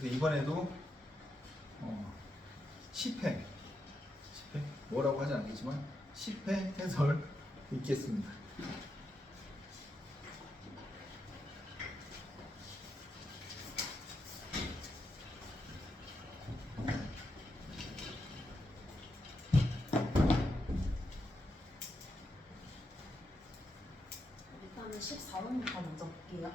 그래서 이번에도 10회 뭐라고 하지 않겠지만 10회 해설 읽겠습니다. 일단은 14번부터 먼저 볼게요.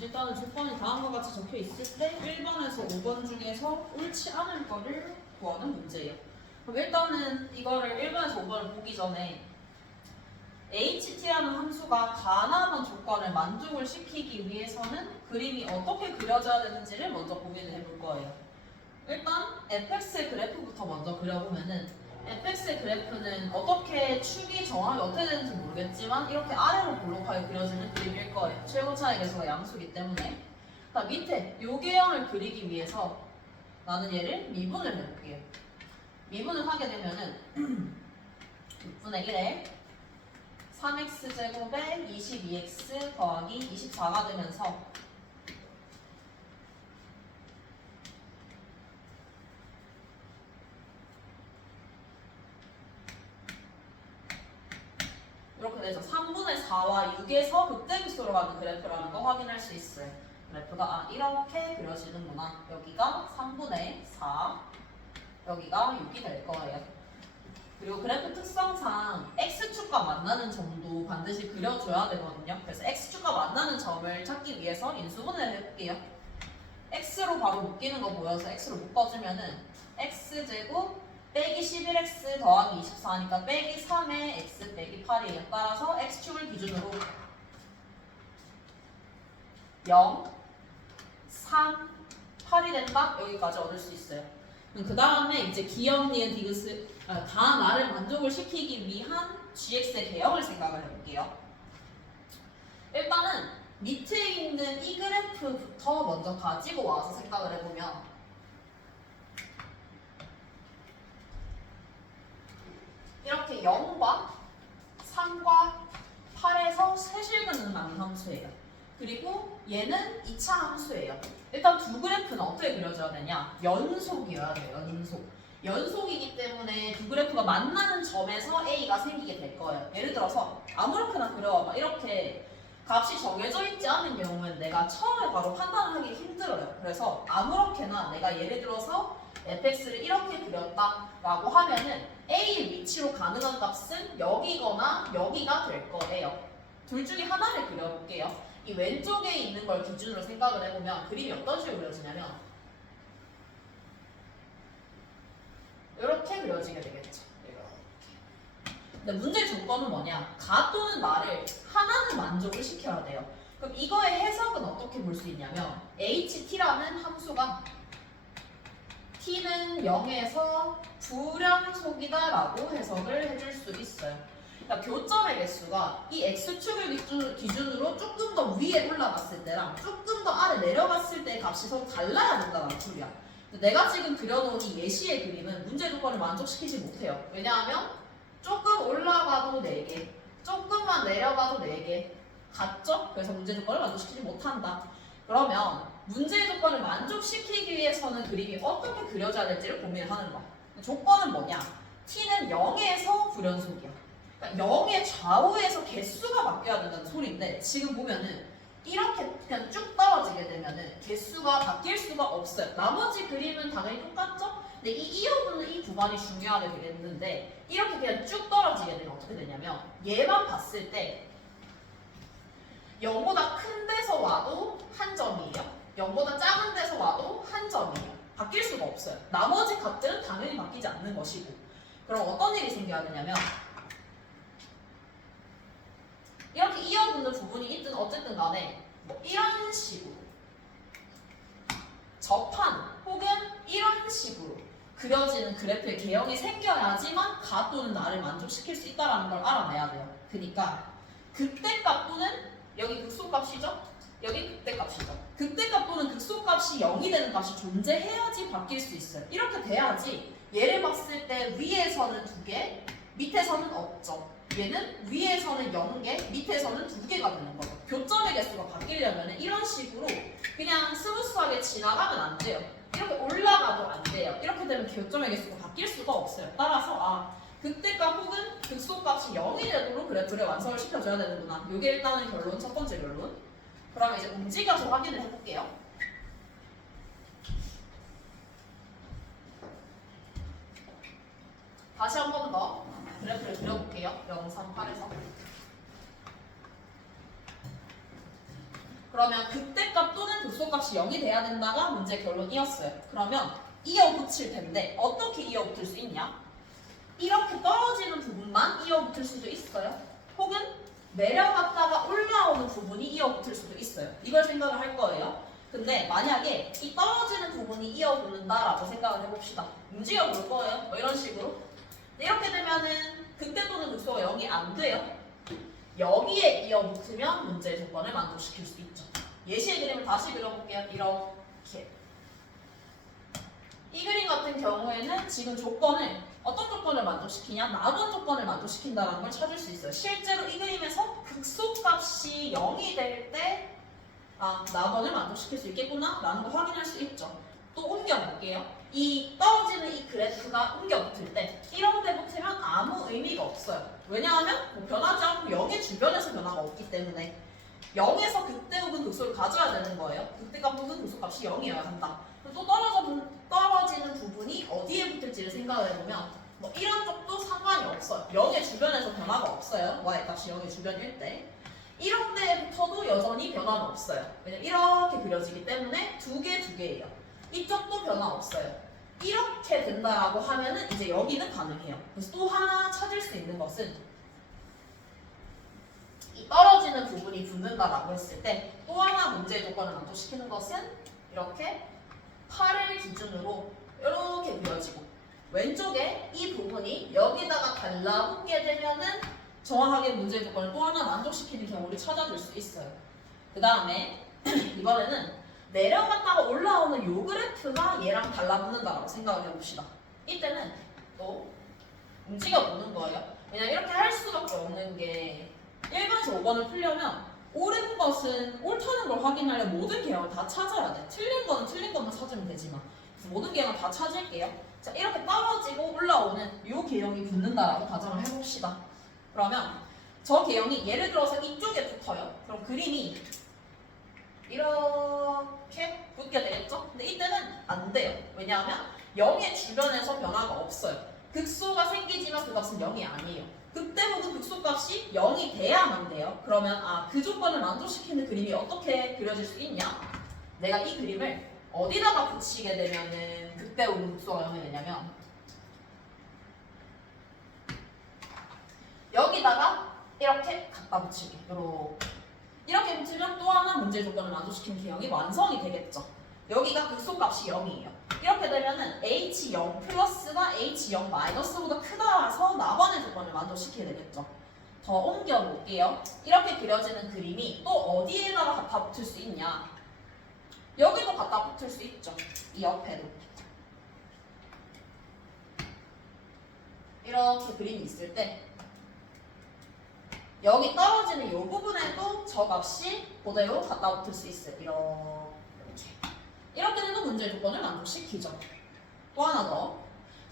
일단은 조건이 다음과 같이 적혀 있을 때 1번에서 5번 중에서 옳지 않은 거를 구하는 문제예요. 그럼 일단은 이거를 1번에서 5번을 보기 전에 HT라는 함수가 가나다는 조건을 만족을 시키기 위해서는 그림이 어떻게 그려져야 되는지를 먼저 고민을 해볼 거예요. 일단 fx의 그래프부터 먼저 그려보면은 fx의 그래프는 어떻게 축이 정확히 어떻게 되는지 모르겠지만 이렇게 아래로 볼록하게 그려지는 그림일 거예요. 최고 차이 계수가 양수기 때문에. 자, 밑에 요계형을 그리기 위해서 나는 얘를 미분을 해볼게요. 미분을 하게 되면은 6분의 1에 3x제곱에 22x 더하기 24가 되면서 이렇게 되죠. 3분의 4와 6에서 극대기수로 가는 그래프라는 거 확인할 수 있어요. 그래프가 이렇게 그려지는구나. 여기가 3분의 4, 여기가 6이 될 거예요. 그리고 그래프 특성상 x축과 만나는 점도 반드시 그려줘야 되거든요. 그래서 x축과 만나는 점을 찾기 위해서 인수분해를 해볼게요. x로 바로 묶이는 거 보여서 x로 묶어주면은 x제곱 빼기 11x 더하기 24니까 빼기 3의 x 빼기 8이에요. 따라서 x축을 기준으로 0, 3, 8이 된다? 여기까지 얻을 수 있어요. 그 다음에 이제 기억, 니은, 디귿을 다 나를 만족을 시키기 위한 gx의 개형을 생각을 해볼게요. 일단은 밑에 있는 이 그래프부터 먼저 가지고 와서 생각을 해보면 이렇게 0과 3과 8에서 세실근을 나눈 함수예요. 그리고 얘는 2차 함수예요. 일단 두 그래프는 어떻게 그려져야 되냐? 연속이어야 돼요. 연속이기 때문에 두 그래프가 만나는 점에서 A가 생기게 될 거예요. 예를 들어서 아무렇게나 그려와봐. 이렇게 값이 정해져 있지 않은 경우는 내가 처음에 바로 판단을 하기 힘들어요. 그래서 아무렇게나 내가 예를 들어서 fx를 이렇게 그렸다라고 하면은 A의 위치로 가능한 값은 여기거나 여기가 될 거예요. 둘 중에 하나를 그려볼게요. 이 왼쪽에 있는 걸 기준으로 생각을 해보면 그림이 어떤 식으로 그려지냐면 이렇게 그려지게 되겠죠. 근데 문제의 조건은 뭐냐? 가 또는 나를 하나는 만족을 시켜야 돼요. 그럼 이거의 해석은 어떻게 볼 수 있냐면 ht라는 함수가 t는 0에서 불량속이다 라고 해석을 해줄 수 있어요. 그러니까 교점의 개수가 이 x축을 기준으로 조금 더 위에 올라갔을 때랑 조금 더 아래 내려갔을 때의 값이 서로 달라야 된다는 소리야. 내가 지금 그려놓은 이 예시의 그림은 문제 조건을 만족시키지 못해요. 왜냐하면 조금 올라가도 4개, 조금만 내려가도 4개 같죠? 그래서 문제 조건을 만족시키지 못한다. 그러면 문제의 조건을 만족시키기 위해서는 그림이 어떻게 그려져야 될지를 고민하는 거야. 조건은 뭐냐? t는 0에서 불연속이야. 그러니까 0의 좌우에서 개수가 바뀌어야 된다는 소리인데 지금 보면은 이렇게 그냥 쭉 떨어지게 되면은 개수가 바뀔 수가 없어요. 나머지 그림은 당연히 똑같죠? 근데 이 이어붙는 이 구간이 중요하게 되겠는데 이렇게 그냥 쭉 떨어지게 되면 어떻게 되냐면 얘만 봤을 때 0보다 큰 데서 와도 한 점이에요. 0보다 작은 데서 와도 한 점이에요. 바뀔 수가 없어요. 나머지 값들은 당연히 바뀌지 않는 것이고. 그럼 어떤 일이 생겨야 되냐면 이렇게 이어붙는 부분이 있든 어쨌든 간에 뭐 이런 식으로 접한 혹은 이런 식으로 그려지는 그래프의 개형이 생겨야지만 가 또는 나를 만족시킬 수 있다는 걸 알아내야 돼요. 그러니까 극대값 또는 여기 극소값이죠? 여기 극대값이죠. 극대값 또는 극소값이 0이 되는 값이 존재해야지 바뀔 수 있어요. 이렇게 돼야지 얘를 봤을 때 위에서는 2개, 밑에서는 없죠. 얘는 위에서는 0개, 밑에서는 2개가 되는 거죠. 교점의 개수가 바뀌려면 이런 식으로 그냥 스무스하게 지나가면 안 돼요. 이렇게 올라가도 안 돼요. 이렇게 되면 교점의 개수가 바뀔 수가 없어요. 따라서 극대값 혹은 극소값이 0이 되도록 그래프를 완성을 시켜줘야 되는구나. 이게 일단은 결론, 첫 번째 결론. 그러면 이제 움직여서 확인을 해볼게요. 다시 한 번 더 그래프를 그려볼게요. 0, 3, 8에서. 그러면 극대값 또는 극소값이 0이 돼야 된다가 문제 결론이었어요. 그러면 이어붙일 텐데 어떻게 이어붙을 수 있냐? 이렇게 떨어지는 부분만 이어붙을 수도 있어요. 혹은 내려갔다가 올라오는 부분이 이어붙을 수도 있어요. 이걸 생각을 할 거예요. 근데 만약에 이 떨어지는 부분이 이어붙는다라고 생각을 해봅시다. 움직여 볼 거예요. 뭐 이런 식으로. 이렇게 되면은 극대 또는 극소가 0이 안 돼요. 여기에 이어붙으면 문제의 조건을 만족시킬 수 있죠. 예시의 그림을 다시 그려볼게요. 이렇게. 이 그림 같은 경우에는 지금 조건을 어떤 조건을 만족시키냐? 낙원 조건을 만족시킨다는 걸 찾을 수 있어요. 실제로 이 그림에서 극소값이 0이 될 때 낙원을 만족시킬 수 있겠구나 라는 걸 확인할 수 있죠. 또 옮겨볼게요. 이 떨어지는 이 그래프가 옮겨붙을 때 이런 데 붙으면 아무 의미가 없어요. 왜냐하면 뭐 변하지 않고 0의 주변에서 변화가 없기 때문에 0에서 극대 혹은 극소를 가져야 되는 거예요. 극대값 혹은 극소값이 0이어야 한다. 또 떨어지는 부분이 어디에 붙을지를 생각을 해보면 뭐 이런 쪽도 상관이 없어요. 0의 주변에서 변화가 없어요. y값이 0의 주변일 때. 이런 데에 붙어도 여전히 변화는 없어요. 왜냐면 이렇게 그려지기 때문에 두 개예요. 이쪽도 변화 없어요. 이렇게 된다라고 하면은 이제 여기는 가능해요. 그래서 또 하나 찾을 수 있는 것은 이 떨어지는 부분이 붙는다라고 했을 때 또 하나 문제의 조건을 만족시키는 것은 이렇게 8을 기준으로 이렇게 그려지고 왼쪽에 이 부분이 여기다가 달라붙게 되면은 정확하게 문제의 조건을 또 하나 만족시키는 경우를 찾아줄 수 있어요. 그 다음에 이번에는 내려갔다가 올라오는 요 그래프가 얘랑 달라붙는다라고 생각을 해봅시다. 이때는 또 움직여보는 거예요. 왜냐면 이렇게 할 수밖에 없는 게 1번에서 5번을 풀려면 옳은 것은 옳다는 걸 확인하려면 모든 개형을 다 찾아야 돼. 틀린 거는 틀린 것만 찾으면 되지만 그래서 모든 개형을 다 찾을게요. 자, 이렇게 떨어지고 올라오는 이 개형이 붙는다라고 가정을 해봅시다. 그러면 저 개형이 예를 들어서 이쪽에 붙어요. 그럼 그림이 이렇게 붙게 되겠죠? 근데 이때는 안 돼요. 왜냐하면 0의 주변에서 변화가 없어요. 극소가 생기지만 그 값은 0이 아니에요. 극대 혹은 극소값이 0이 돼야만 돼요. 그러면 그 조건을 만족시키는 그림이 어떻게 그려질 수 있냐? 내가 이 그림을 어디다가 붙이게 되면은 극대 혹은 극소가 0이 되냐면 여기다가 이렇게 갖다 붙이게. 이렇게 붙이면 또 하나 문제 조건을 만족시키는 개형이 완성이 되겠죠. 여기가 극소값이 0이에요. 이렇게 되면은 H0 플러스가 H0 마이너스보다 크다라서 낙원의 조건을 만족시키게 되겠죠. 더 옮겨볼게요. 이렇게 그려지는 그림이 또 어디에다가 갖다 붙을 수 있냐? 여기도 갖다 붙을 수 있죠. 이 옆에도. 이렇게 그림이 있을 때 여기 떨어지는 이 부분에도 저 값이 그대로 갖다 붙을 수 있어요. 문제 조건을 만족시키죠. 또 하나 더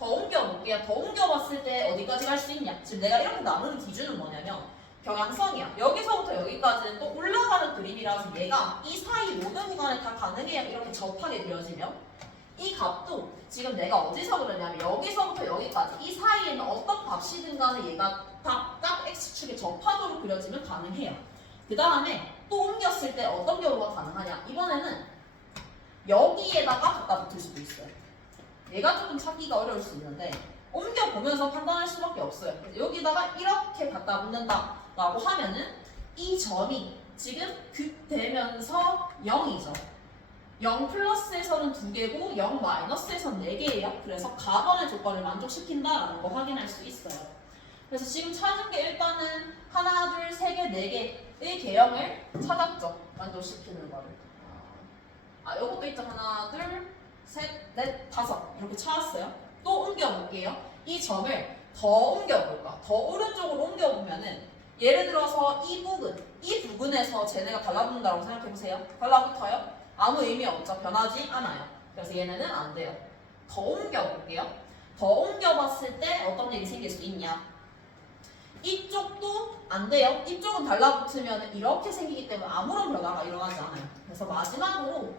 옮겨볼게요. 더 옮겨봤을 때 어디까지 갈 수 있냐? 지금 내가 이렇게 나누는 기준은 뭐냐면 경향성이야. 여기서부터 여기까지는 또 올라가는 그림이라서 얘가 이 사이 모든 구간에 다 가능해야 이렇게 접하게 그려지며 이 값도 지금 내가 어디서 그러냐면 여기서부터 여기까지 이 사이에는 어떤 값이든 간에 얘가 각각 x축에 접하도록 그려지면 가능해요. 그 다음에 또 옮겼을 때 어떤 경우가 가능하냐? 이번에는 여기에다가 갖다 붙을 수도 있어요. 얘가 조금 찾기가 어려울 수 있는데 옮겨보면서 판단할 수밖에 없어요. 여기다가 이렇게 갖다 붙는다 라고 하면은 이 점이 지금 극되면서 0이죠. 0 플러스에서는 2개고 0 마이너스에서는 4개예요. 그래서 가번의 조건을 만족시킨다라는 거 확인할 수 있어요. 그래서 지금 찾은 게 일단은 하나, 둘, 세 개, 4개의 개형을 찾았죠. 만족시키는 거를. 요것도 있죠. 하나, 둘, 셋, 넷, 다섯 이렇게 찾았어요. 또 옮겨볼게요. 이 점을 더 옮겨볼까? 더 오른쪽으로 옮겨보면은 예를 들어서 이 부분에서 쟤네가 달라붙는다고 생각해보세요. 달라붙어요? 아무 의미 없죠. 변하지 않아요. 그래서 얘네는 안 돼요. 더 옮겨볼게요. 더 옮겨봤을 때 어떤 일이 생길 수 있냐? 이쪽도 안 돼요. 이쪽은 달라붙으면 이렇게 생기기 때문에 아무런 변화가 일어나지 않아요. 그래서 마지막으로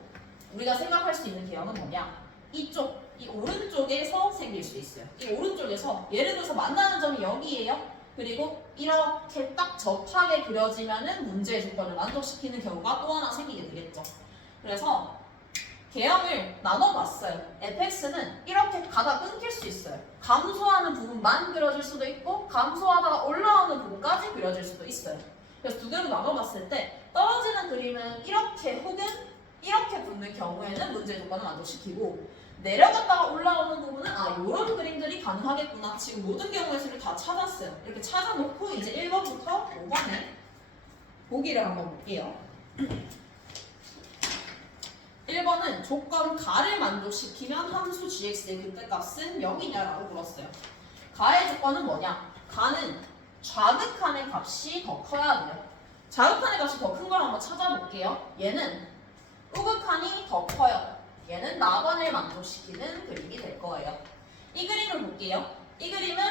우리가 생각할 수 있는 개형은 뭐냐? 이쪽, 이 오른쪽에서 생길 수 있어요. 이 오른쪽에서 예를 들어서 만나는 점이 여기예요. 그리고 이렇게 딱 접하게 그려지면은 문제의 조건을 만족시키는 경우가 또 하나 생기게 되겠죠. 그래서 개형을 나눠봤어요. fx는 이렇게 가다 끊길 수 있어요. 감소하는 부분만 그려질 수도 있고 감소하다가 올라오는 부분까지 그려질 수도 있어요. 그래서 두 개로 나눠봤을 때 떨어지는 그림은 이렇게 혹은 이렇게 붙는 경우에는 문제 조건을 만족시키고 내려갔다가 올라오는 부분은 이런 그림들이 가능하겠구나. 지금 모든 경우에서 다 찾았어요. 이렇게 찾아놓고 이제 1번부터 5번에 보기를 한번 볼게요. 1번은 조건 가를 만족시키면 함수 gx의 극대값은 0이냐라고 물었어요. 가의 조건은 뭐냐? 가는 좌극한의 값이 더 커야 돼요. 좌극한의 값이 더 큰 걸 한번 찾아볼게요. 얘는 우극한이 더 커요. 얘는 나번을 만족시키는 그림이 될 거예요. 이 그림을 볼게요. 이 그림은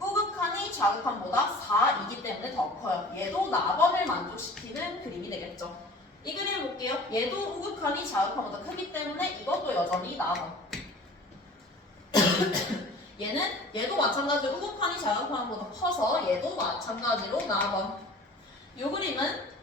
우극한이 좌극한보다 4이기 때문에 더 커요. 얘도 나번을 만족시키는 그림이 되겠죠. 이 그림을 볼게요. 얘도 우극한이 좌극한보다 크기 때문에 이것도 여전히 나번. 얘도 마찬가지로 우극한이 좌극한보다 커서 얘도 마찬가지로 나번. 이 그림은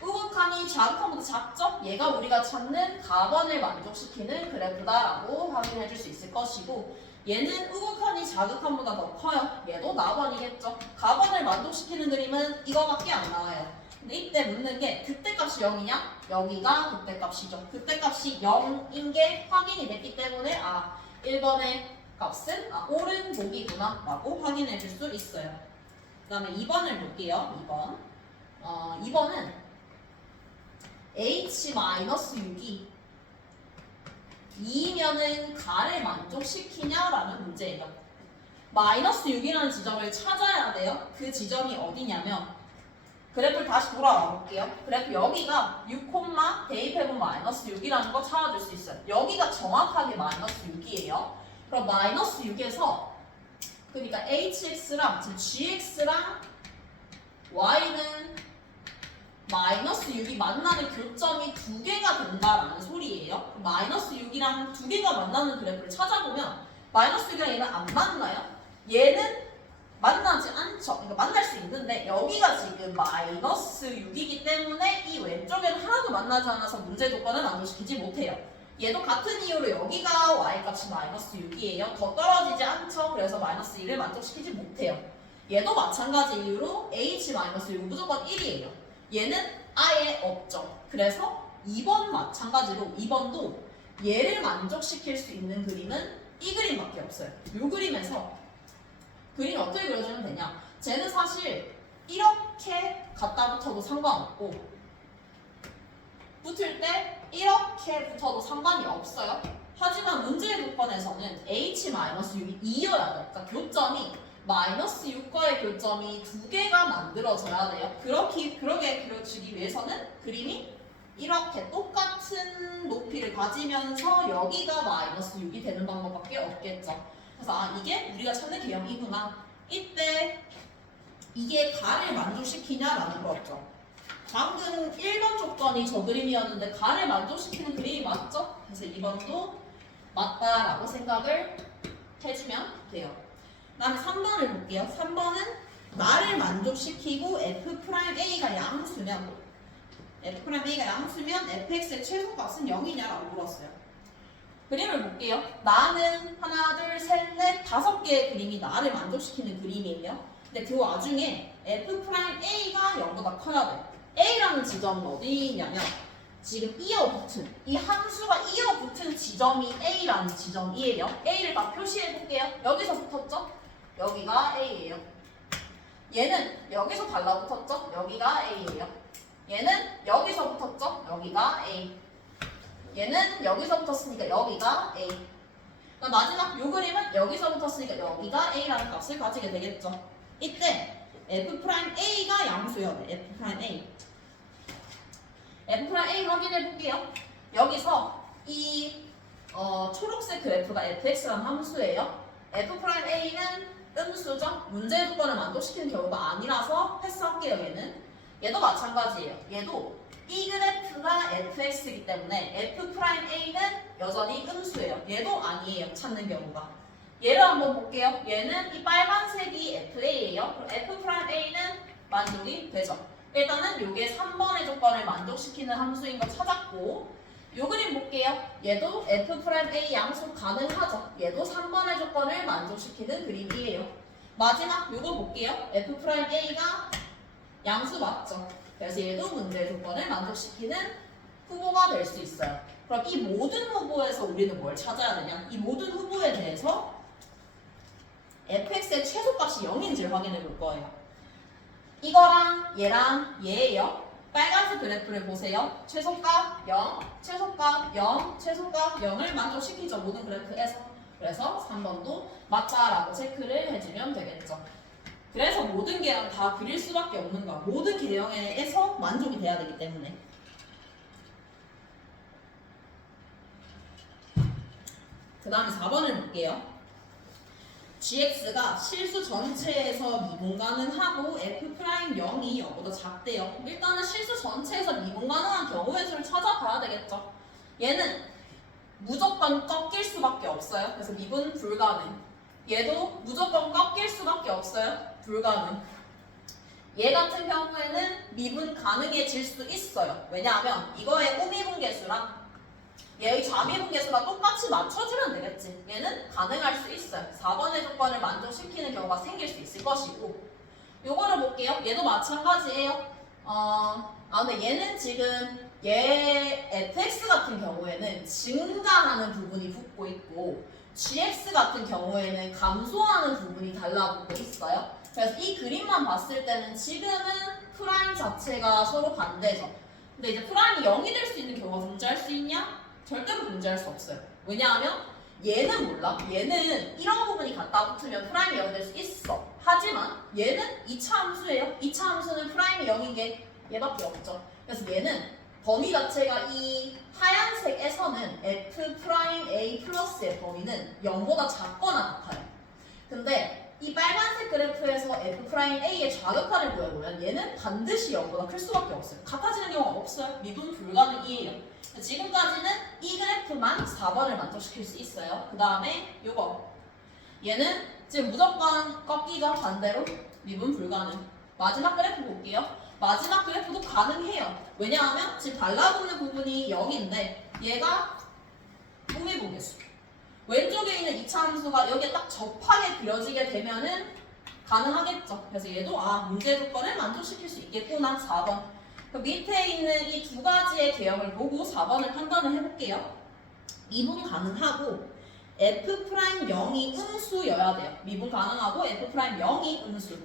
우극한이 좌극한보다 작죠? 얘가 우리가 찾는 가번을 만족시키는 그래프다라고 확인해 줄 수 있을 것이고 얘는 우극한이 좌극한보다 더 커요. 얘도 나번이겠죠? 가번을 만족시키는 그림은 이거밖에 안 나와요. 근데 이때 묻는 게 극대값이 0이냐? 여기가 극대값이죠. 극대값이 0인 게 확인이 됐기 때문에 1번의 값은 옳은 보기구나 라고 확인해 줄 수 있어요. 그 다음에 2번을 볼게요. 2번은 h-6이 2면은 가를 만족시키냐라는 문제예요. 마이너스 6이라는 지점을 찾아야 돼요. 그 지점이 어디냐면 그래프를 다시 돌아와 볼게요. 그래프 여기가 6, 대입해보면 마이너스 6이라는 거 찾아줄 수 있어요. 여기가 정확하게 마이너스 6이에요. 그럼 마이너스 6에서 그러니까 hx랑 지금 gx랑 y는 마이너스 6이 만나는 교점이 2개가 된다라는 소리예요. 마이너스 6이랑 2개가 만나는 그래프를 찾아보면 마이너스 6이랑 얘는 안 만나요. 얘는 만나지 않죠. 그러니까 만날 수 있는데 여기가 지금 마이너스 6이기 때문에 이 왼쪽에는 하나도 만나지 않아서 문제 조건을 만족시키지 못해요. 얘도 같은 이유로 여기가 y값이 마이너스 6이에요. 더 떨어지지 않죠. 그래서 마이너스 1을 만족시키지 못해요. 얘도 마찬가지 이유로 h-6 무조건 1이에요. 얘는 아예 없죠. 그래서 2번 마찬가지로 2번도 얘를 만족시킬 수 있는 그림은 이 그림밖에 없어요. 이 그림에서 그림이 어떻게 그려주면 되냐? 쟤는 사실 이렇게 갖다 붙어도 상관없고 붙을 때 이렇게 붙어도 상관이 없어요. 하지만 문제의 조건에서는 h-6이 2여야 돼요. 그러니까 교점이 마이너스 6과의 교점이 2개가 만들어져야 돼요. 그러게 그려주기 위해서는 그림이 이렇게 똑같은 높이를 가지면서 여기가 마이너스 6이 되는 방법밖에 없겠죠. 그래서 이게 우리가 찾는 개형이구나. 이때 이게 가를 만족시키냐라는 거였죠. 방금 1번 조건이 저 그림이었는데 가를 만족시키는 그림이 맞죠? 그래서 2번도 맞다라고 생각을 해주면 돼요. 그 다음에 3번을 볼게요. 3번은 나를 만족시키고 f'a가 양수면 f'a가 양수면 fx의 최소값은 0이냐라고 물었어요. 그림을 볼게요. 나는 하나, 둘, 셋, 넷, 5개의 그림이 나를 만족시키는 그림이에요. 근데 그 와중에 f'a가 0보다 커야 돼요. a라는 지점은 어디 있냐면 지금 이어붙은 이 함수가 이어붙은 지점이 a라는 지점이에요. a를 다 표시해 볼게요. 여기서 붙었죠? 여기가 a예요. 얘는 여기서 달라붙었죠? 여기가 a예요. 얘는 여기서 붙었죠? 여기가 a. 얘는 여기서 붙었으니까 여기가 a. 그러니까 마지막 요 그림은 여기서 붙었으니까 여기가 a라는 값을 가지게 되겠죠. 이때 f'a가 양수여야 돼. f'a 확인해 볼게요. 여기서 이 초록색 그래프가 fx라는 함수예요. f'a는 음수죠. 문제 조건을 만족시키는 경우가 아니라서 패스할게요. 얘도 마찬가지예요. 얘도 이 그래프가 fx이기 때문에 f'a는 여전히 음수예요. 얘도 아니에요. 찾는 경우가. 얘를 한번 볼게요. 얘는 이 빨간색이 fa예요. 그럼 f'a는 만족이 되죠. 일단은 요게 3번의 조건을 만족시키는 함수인 거 찾았고, 요 그림 볼게요. 얘도 f'a 양수 가능하죠. 얘도 3번의 조건을 만족시키는 그림이에요. 마지막 요거 볼게요. f'a가 양수 맞죠? 그래서 얘도 문제 조건을 만족시키는 후보가 될 수 있어요. 그럼 이 모든 후보에서 우리는 뭘 찾아야 되냐? 이 모든 후보에 대해서 fx의 최소값이 0인지를 확인해 볼 거예요. 이거랑 얘랑 얘예요. 빨간색 그래프를 보세요. 최소값 0, 최소값 0, 최소값 0을 만족시키죠. 모든 그래프에서. 그래서 3번도 맞다라고 체크를 해주면 되겠죠. 그래서 모든 개형 다 그릴 수밖에 없는 거야. 모든 개형에서 만족이 돼야 되기 때문에. 그 다음에 4번을 볼게요. gx가 실수 전체에서 미분 가능하고 f'0이 0보다 작대요. 일단은 실수 전체에서 미분 가능한 경우의 수를 찾아봐야 되겠죠. 얘는 무조건 꺾일 수밖에 없어요. 그래서 미분 불가능. 얘도 무조건 꺾일 수밖에 없어요. 불가능. 얘 같은 경우에는 미분 가능해질 수 있어요. 왜냐하면 이거의 우미분계수랑 얘의 좌미분계수가 똑같이 맞춰주면 되겠지. 얘는 가능할 수 있어요. 4번의 조건을 만족시키는 경우가 생길 수 있을 것이고, 요거를 볼게요. 얘도 마찬가지예요. 근데 얘는 지금 얘 fx 같은 경우에는 증가하는 부분이 붙고 있고 gx 같은 경우에는 감소하는 부분이 달라붙고 있어요. 그래서 이 그림만 봤을 때는 지금은 프라임 자체가 서로 반대죠. 근데 이제 프라임이 0이 될 수 있는 경우가 존재할 수 있냐? 절대로 존재할 수 없어요. 왜냐하면 얘는 몰라. 얘는 이런 부분이 갖다 붙으면 프라임이 0이 될 수 있어. 하지만 얘는 2차 함수예요. 2차 함수는 프라임이 0인 게 얘밖에 없죠. 그래서 얘는 범위 자체가 이 하얀색에서는 f'a 플러스의 범위는 0보다 작거나 같아요. 근데 이 빨간색 그래프에서 f'a의 좌극한을 구해보면 얘는 반드시 0보다 클 수밖에 없어요. 같아지는 경우가 없어요. 미분 불가능이에요. 지금까지는 이 그래프만 4번을 만족시킬 수 있어요. 그 다음에 요거 얘는 지금 무조건 꺾이죠. 반대로 미분 불가능. 마지막 그래프 볼게요. 마지막 그래프도 가능해요. 왜냐하면 지금 달라붙는 부분이 0인데 얘가 우미분계수. 왼쪽에 있는 2차 함수가 여기에 딱 접하게 그려지게 되면은 가능하겠죠. 그래서 얘도 문제 조건을 만족시킬 수 있겠구나. 4번. 그 밑에 있는 이 두 가지의 개형을 보고 4번을 판단을 해볼게요. 미분 가능하고 f'0이 음수여야 돼요. 미분 가능하고 f'0이 음수.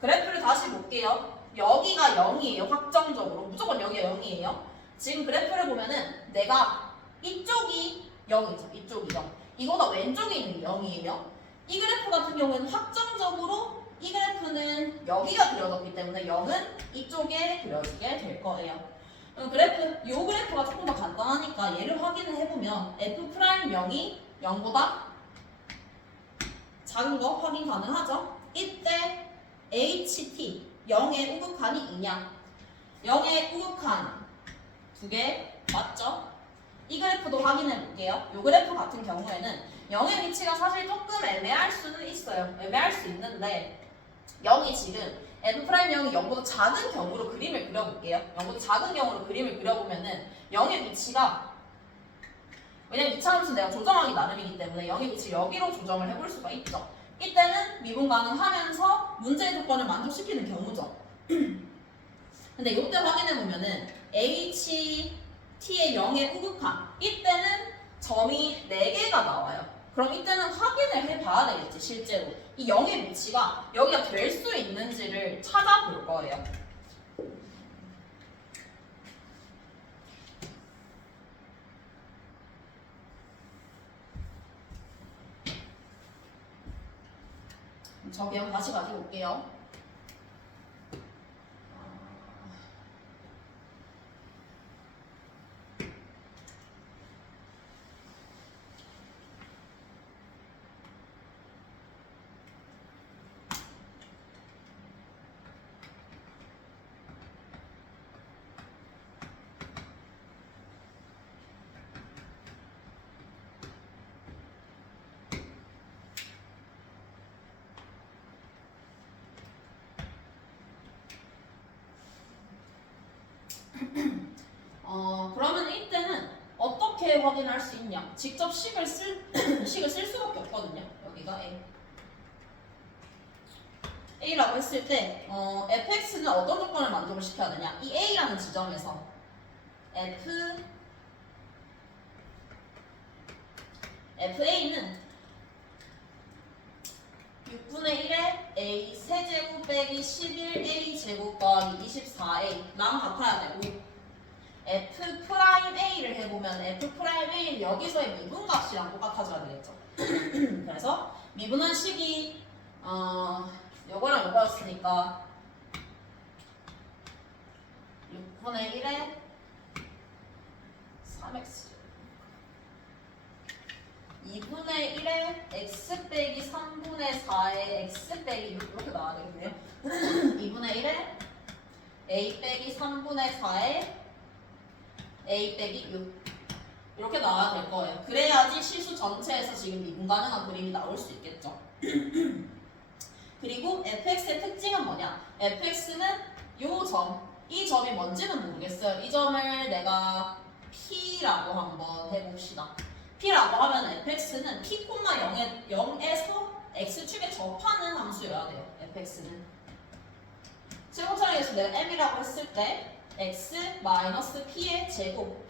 그래프를 다시 볼게요. 여기가 0이에요. 확정적으로. 무조건 여기가 0이에요. 지금 그래프를 보면은 내가 이쪽이 0이죠. 이쪽이 0. 이거보다 왼쪽에 있는 게 0이에요. 이 그래프 같은 경우에는 확정적으로 이 그래프는 여기가 그려졌기 때문에 0은 이쪽에 그려지게 될 거예요. 그래프, 요 그래프가 조금 더 간단하니까 얘를 확인을 해보면 F'명이 0보다 작은 거 확인 가능하죠? 이때 HT 0의 우극한이 2냐? 0의 우극한 2개 맞죠? 이 그래프도 확인해 볼게요. 이 그래프 같은 경우에는 0의 위치가 사실 조금 애매할 수는 있어요. 애매할 수 있는데 0이 지금 F'0이 0보다 작은 경우로 그림을 그려볼게요. 0보다 작은 경우로 그림을 그려보면은 0의 위치가 왜냐면 이차함수는 내가 조정하기 나름이기 때문에 0의 위치를 여기로 조정을 해볼 수가 있죠. 이때는 미분 가능하면서 문제의 조건을 만족시키는 경우죠. 근데 이때 확인해보면은 HT의 0의 우극한 이때는 점이 4개가 나와요. 그럼 이때는 확인을 해봐야 되겠지 실제로 이 0의 위치가 여기가 될 수 있는지를 찾아볼 거예요. 저 기억 다시 가지고 올게요. 그러면 이때는 어떻게 확인할 수 있냐? 직접 식을 쓸 수밖에 없거든요. 여기가 A라고 했을 때 fx는 어떤 조건을 만족을 시켜야 되냐? 이 A라는 지점에서 FA는 6분의 1에 A 세제곱 빼기 11A 제곱 더하기 24A랑 같아야 되고 F'A를 해보면 F'A는 여기서의 미분값이랑 똑같아져야 되겠죠. 그래서 미분한 식이 요거랑 요거였으니까 6분의 1에 3x 2분의 1에 x 빼기 3분의 4에 x 빼기 6 이렇게 나와야 되겠네요. 2분의 1에 a 빼기 3분의 4에 a 빼기 6 이렇게 나와야 될 거예요. 그래야지 실수 전체에서 지금 미분 가능한 그림이 나올 수 있겠죠. 그리고 fx의 특징은 뭐냐? fx는 이 점이 뭔지는 모르겠어요. 이 점을 내가 p라고 한번 해봅시다. p라고 하면 fx는 p, 0에서 x축에 접하는 함수여야 돼요. fx는 세공차례에서 내가 m이라고 했을 때 x 마이너스 p의 제곱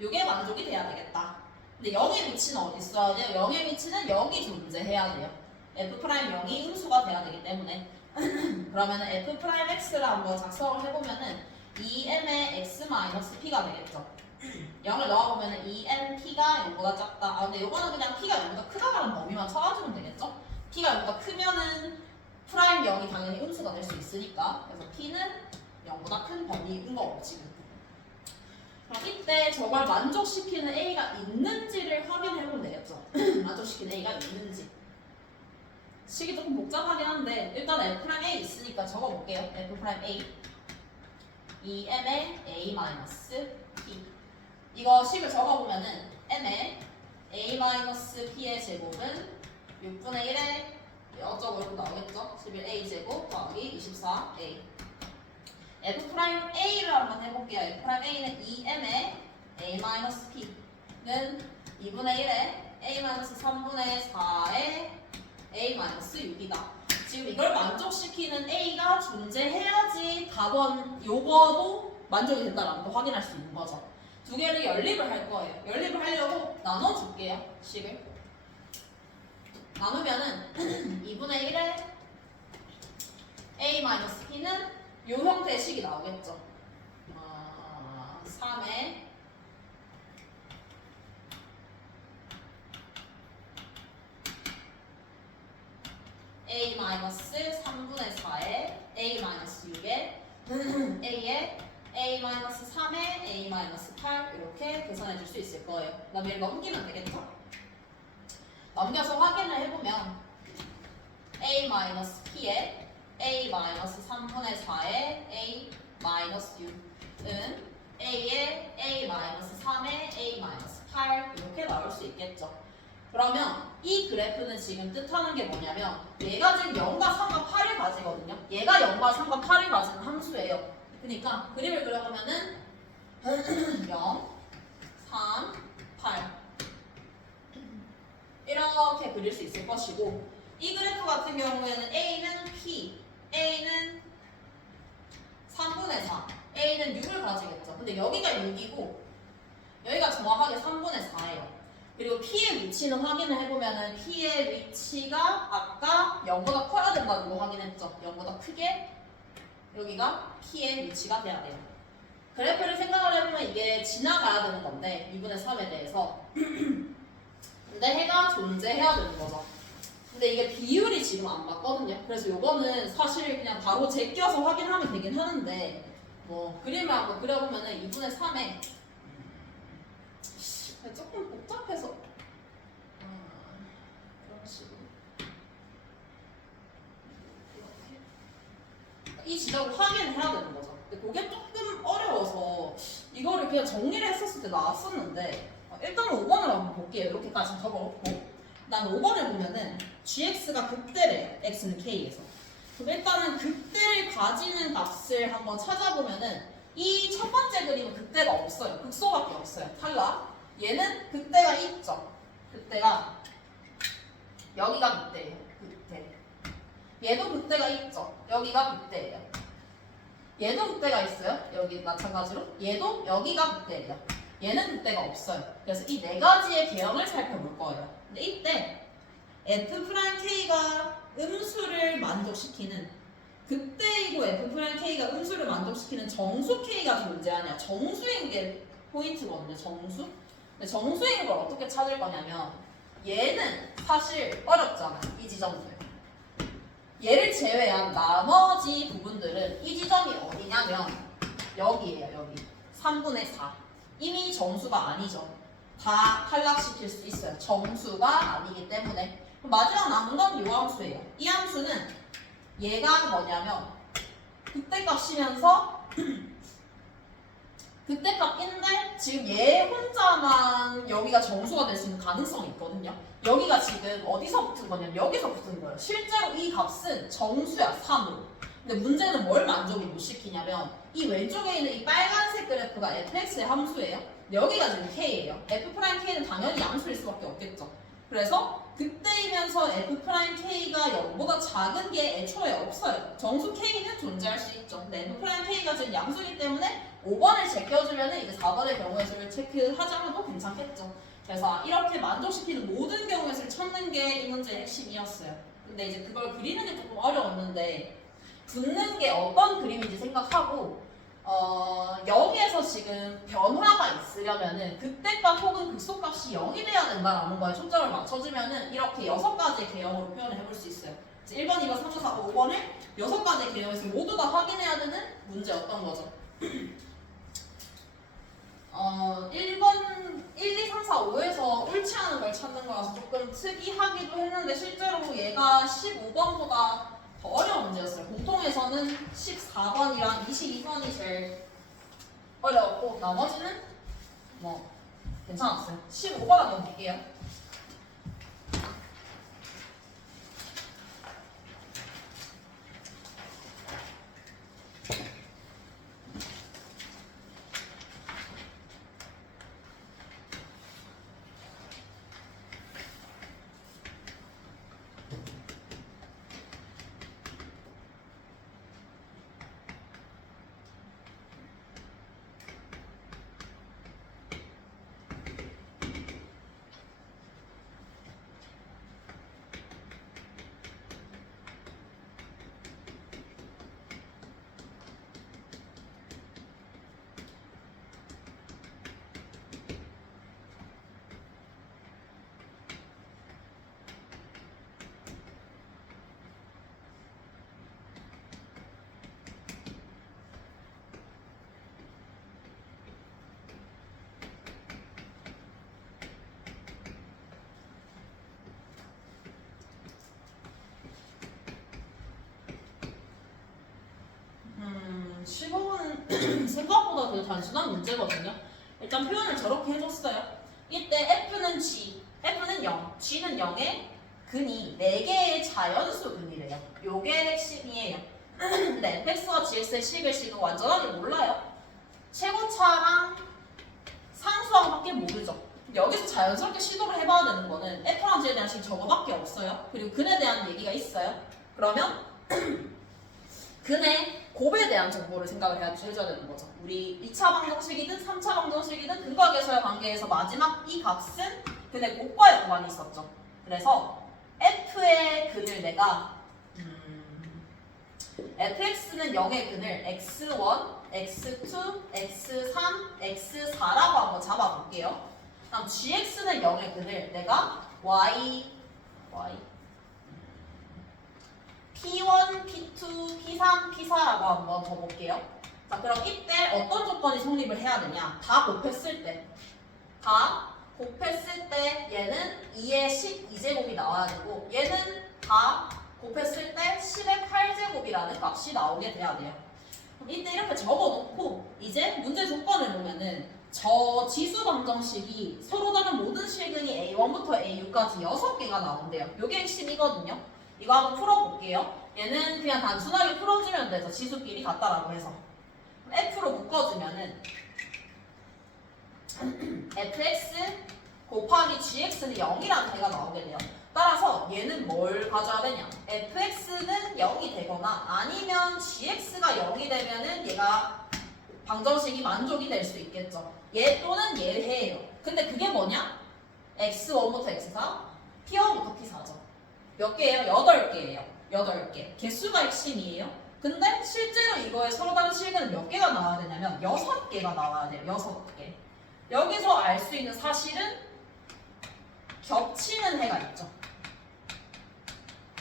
요게 만족이 돼야 되겠다. 근데 0의 위치는 어디 있어야 돼요? 0의 위치는 여기 존재해야 돼요. F'0이 음수가 돼야 되기 때문에 그러면은 F'X를 한번 작성을 해보면은 2m의 x-p가 되겠죠. 0을 넣어보면은 2mP가 0보다 작다. 근데 요거는 그냥 P가 0보다 크다라는 범위만 찾아주면 되겠죠. P가 0보다 크면은 프라임 0이 당연히 음수가 될 수 있으니까 그래서 P는 0보다 큰 범위인 거고 지금. 그럼 이때 저걸 만족시키는 A가 있는지를 확인해보면 되겠죠. 만족시키는 A가 있는지. 식이 조금 복잡하긴 한데 일단 F'A 있으니까 적어볼게요. F'A 2m의 A-P 이거 식을 적어보면은 m의 A-P의 제곱은 6분의 1에 어쩌고 이렇게 나오겠죠? 11A 제곱 더하기 24A F'A를 한번 해볼게요. F'A는 2m의 A-P는 2분의 1에 A-3분의 4의 A-6이다. 지금 이걸 만족시키는 A가 존재해야지 답은 요거도 만족이 된다라는 거 확인할 수 있는 거죠. 두 개를 연립을 할 거예요. 연립을 하려고 나눠줄게요. 식을. 나누면은 2분의 1에 A-P는 요 형태의 식이 나오겠죠. 3의 A-3분의 4에 A-6에 A의 a-3에 a-8 이렇게 계산해 줄 수 있을 거예요. 그 다음에 넘기면 되겠죠? 넘겨서 확인을 해보면 a-p에 a-3분의 4에 a-6은 a에 a-3에 a-8 이렇게 나올 수 있겠죠. 그러면 이 그래프는 지금 뜻하는 게 뭐냐면 얘가 지금 0과 3과 8을 가지거든요. 얘가 0과 3과 8을 가지는 함수예요. 그러니까 그림을 그려보면은 0, 3, 8 이렇게 그릴 수 있을 것이고 이 그래프 같은 경우에는 A는 P, A는 3분의 4, A는 6을 가지겠죠. 근데 여기가 6이고 여기가 정확하게 3분의 4예요. 그리고 P의 위치는 확인을 해보면은 P의 위치가 아까 0보다 커야 된다는 거 확인했죠. 0보다 크게 여기가 P의 위치가 돼야 돼요. 그래프를 생각을 해보면 이게 지나가야 되는 건데 2분의 3에 대해서 근데 해가 존재해야 되는 거죠. 근데 이게 비율이 지금 안 맞거든요. 그래서 요거는 사실 그냥 바로 제껴서 확인하면 되긴 하는데 뭐 그림을 한번 그려보면은 2분의 3에 조금 복잡해서 그런 식으로 이렇게 이 지점을 확인을 해야 되는 거죠. 근데 그게 조금 어려워서 이거를 그냥 정리를 했었을 때 나왔었는데 일단 5번을 한번 볼게요. 이렇게까지 적어놓고 난 5번을 보면은 gx가 극대래요. x는 k에서. 그럼 일단은 극대를 가지는 값을 한번 찾아보면은 이 첫 번째 그림은 극대가 없어요. 극소밖에 없어요. 탈락. 얘는 극대가 있죠. 극대가 여기가 극대예요. 극대. 얘도 극대가 있죠. 여기가 극대예요. 얘도 극대가 있어요. 여기 마찬가지로 얘도 여기가 극대예요. 얘는 극대가 없어요. 그래서 이 네 가지의 개형을 살펴볼 거예요. 근데 이때 f'k가 음수를 만족시키는 극대이고 f'k가 음수를 만족시키는 정수 k가 존재하냐 정수인 게 포인트거든요. 정수. 근데 정수인 걸 어떻게 찾을 거냐면 얘는 사실 어렵잖아요. 이 지점들. 얘를 제외한 나머지 부분들은 이 지점이 어디냐면 여기예요. 여기 3분의 4 이미 정수가 아니죠. 다 탈락시킬 수 있어요. 정수가 아니기 때문에. 마지막 남은 건 이 함수예요. 이 함수는 얘가 뭐냐면 극대값이면서 극대값인데 지금 얘 혼자만 여기가 정수가 될 수 있는 가능성이 있거든요. 여기가 지금 어디서 붙은 거냐면 여기서 붙은 거예요. 실제로 이 값은 정수야, 3으로. 근데 문제는 뭘 만족을 못 시키냐면 이 왼쪽에 있는 이 빨간색 그래프가 fx의 함수예요. 여기가 지금 k예요. f'k는 당연히 양수일 수밖에 없겠죠. 그래서 그때이면서 f'k가 0보다 작은 게 애초에 없어요. 정수 k는 존재할 수 있죠. 근데 f'k가 지금 양수이기 때문에 5번을 제껴주면 이제 4번의 경우의 수를 체크하지 않아도 괜찮겠죠. 그래서 이렇게 만족시키는 모든 경우의 수를 찾는 게 이 문제의 핵심이었어요. 근데 이제 그걸 그리는 게 조금 어려웠는데 붙는 게 어떤 그림인지 생각하고 여기에서 지금 변화가 있으려면은 극대값 혹은 극소값이 0이 돼야 된다라는 거에 초점을 맞춰주면은 이렇게 6가지의 개형으로 표현을 해볼 수 있어요. 1번, 2번, 3번, 4번, 5번을 6가지의 개형에서 모두 다 확인해야 되는 문제였던 거죠. 1번, 1, 2, 3, 4, 5에서 옳지 않은 걸 찾는 거라서 조금 특이하기도 했는데 실제로 얘가 15번보다 더 어려운 문제였어요. 공통에서는 14번이랑 22번이 제일 어려웠고 나머지는 뭐 괜찮았어요. 15번 한번 볼게요. 생각보다 되게 단순한 문제거든요. 일단 표현을 저렇게 해줬어요. 이때 F는 G, F는 0, G는 0에 근이 4개의 자연수 근이래요. 요게 핵심이에요. 근데 fx와 gx의 식을 지금 완전하게 몰라요. 최고차랑 상수항밖에 모르죠. 여기서 자연스럽게 시도를 해봐야 되는 거는 f랑 g에 대한 식 저거밖에 없어요. 그리고 근에 대한 얘기가 있어요. 그러면 근의 곱에 대한 정보를 생각을 해줘야 되는 거죠. 우리 2차 방정식이든 3차 방정식이든 근과계수의 관계에서 마지막 이 값은 근의 곱과 연관이 있었죠. 그래서 f의 근을 내가 fx는 0의 근을 x1, x2, x3, x4라고 한번 잡아볼게요. 다음 gx는 0의 근을 내가 y p1, p2, p3, p4라고 한번 줘볼게요. 자, 그럼 이때 어떤 조건이 성립을 해야 되냐? 다 곱했을 때 얘는 2의 12제곱이 나와야 되고 얘는 다 곱했을 때 10의 8제곱이라는 값이 나오게 돼야 돼요. 그럼 이때 이렇게 적어놓고 이제 문제 조건을 보면은 저 지수 방정식이 서로 다른 모든 실근이 A1부터 A6까지 6개가 나온대요. 요게 핵심이거든요. 이거 한번 풀어볼게요. 얘는 그냥 단순하게 풀어주면 되죠. 지수끼리 같다라고 해서. F로 묶어주면은 fx 곱하기 gx는 0이라는 데가 나오게 돼요. 따라서 얘는 뭘 가져야 되냐? fx는 0이 되거나 아니면 gx가 0이 되면은 얘가 방정식이 만족이 될 수 있겠죠. 얘 또는 얘해요. 근데 그게 뭐냐? x1부터 x4, p1부터 p4죠. 몇 개예요? 8개예요. 8개. 개수가 핵심이에요. 근데 실제로 이거에 서로 다른 실근은 몇 개가 나와야 되냐면 6개가 나와야 돼요. 6개. 여기서 알 수 있는 사실은 겹치는 해가 있죠.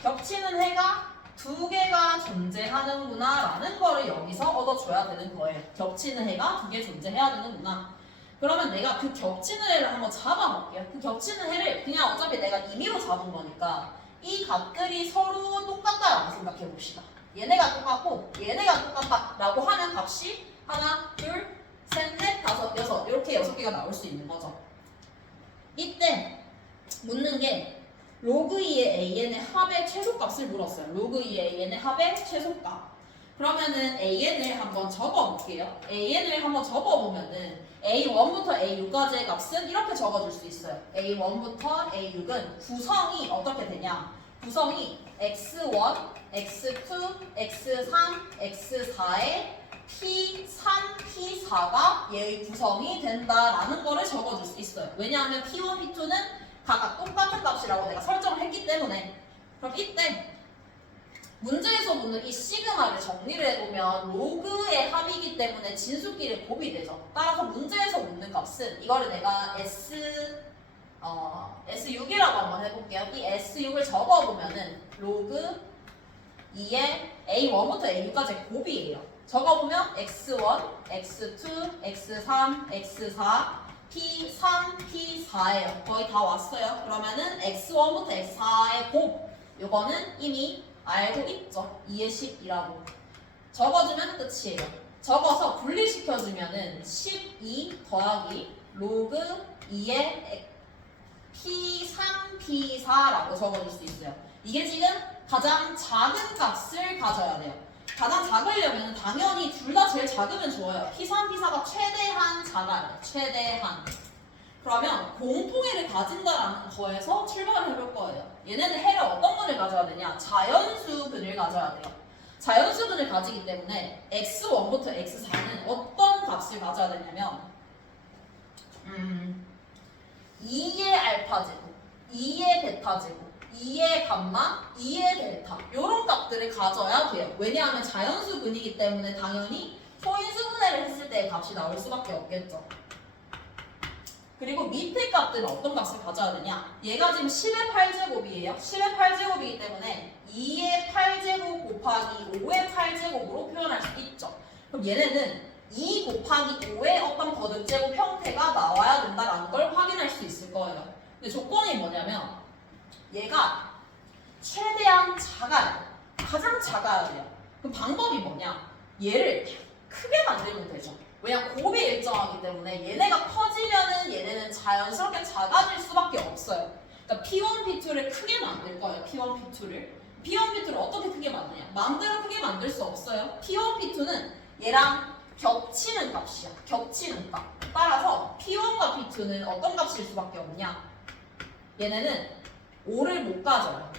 겹치는 해가 2개가 존재하는구나 라는 거를 여기서 얻어줘야 되는 거예요. 겹치는 해가 2개 존재해야 되는구나. 그러면 내가 그 겹치는 해를 한번 잡아볼게요. 그 겹치는 해를 그냥 어차피 내가 임의로 잡은 거니까 이 값들이 서로 똑같다라고 생각해 봅시다. 얘네가 똑같고 얘네가 똑같다 라고 하는 값이 하나, 둘, 셋, 넷, 다섯, 여섯 이렇게 6개가 나올 수 있는 거죠. 이때 묻는 게 로그 2의 an의 합의 최소값을 물었어요. 로그 2의 an의 합의 최소값. 그러면은 an을 한번 적어볼게요. an을 한번 적어보면은 a1부터 a6까지의 값은 이렇게 적어줄 수 있어요. a1부터 a6은 구성이 어떻게 되냐? 구성이 x1, x2, x3, x4의 P3, P4가 얘의 구성이 된다라는 거를 적어줄 수 있어요. 왜냐하면 P1, P2는 각각 똑같은 값이라고 내가 설정을 했기 때문에. 그럼 이때 문제에서 묻는 이 시그마를 정리를 해보면 로그의 합이기 때문에 진수끼리 곱이 되죠. 따라서 문제에서 묻는 값은 이거를 내가 S6이라고 한번 해볼게요. 이 S6을 적어보면은 로그 2의 A1부터 A6까지 곱이에요. 적어보면 x1, x2, x3, x4, p3, p4예요. 거의 다 왔어요. 그러면은 x1부터 x4의 곱 요거는 이미 알고 있죠. 2의 10이라고 적어주면 끝이에요. 적어서 분리시켜주면은 12 더하기 로그 2의 p3, p4라고 적어줄 수 있어요. 이게 지금 가장 작은 값을 가져야 돼요. 가장 작으려면 당연히 둘 다 제일 작으면 좋아요. P3, P4가 최대한 작아요. 최대한. 그러면 공통해를 가진다라는 거에서 출발을 해볼 거예요. 얘네는 해를 어떤 근을 가져야 되냐? 자연수 근을 가져야 돼요. 자연수 근을 가지기 때문에 x1부터 x4는 어떤 값을 가져야 되냐면 2의 알파 제곱, 2의 베타 제곱, 2의 감마, 2의 델타 이런 값들을 가져야 돼요. 왜냐하면 자연수 근이기 때문에 당연히 소인수분해를 했을 때의 값이 나올 수밖에 없겠죠. 그리고 밑에 값들은 어떤 값을 가져야 되냐? 얘가 지금 10의 8제곱이에요. 10의 8제곱이기 때문에 2의 8제곱 곱하기 5의 8제곱으로 표현할 수 있죠. 그럼 얘네는 2 곱하기 5의 어떤 거듭제곱 형태가 나와야 된다는 걸 확인할 수 있을 거예요. 근데 조건이 뭐냐면 얘가 최대한 작아야 돼요. 가장 작아야 돼요. 그럼 방법이 뭐냐? 얘를 크게 만들면 되죠. 왜냐면 곱이 일정하기 때문에 얘네가 커지면은 얘네는 자연스럽게 작아질 수밖에 없어요. 그러니까 P1, P2를 크게 만들 거예요. P1, P2를. P1, P2를 어떻게 크게 만드냐? 마음대로 크게 만들 수 없어요. P1, P2는 얘랑 겹치는 값이야. 겹치는 값. 따라서 P1과 P2는 어떤 값일 수밖에 없냐? 얘네는 5를 못 가져요.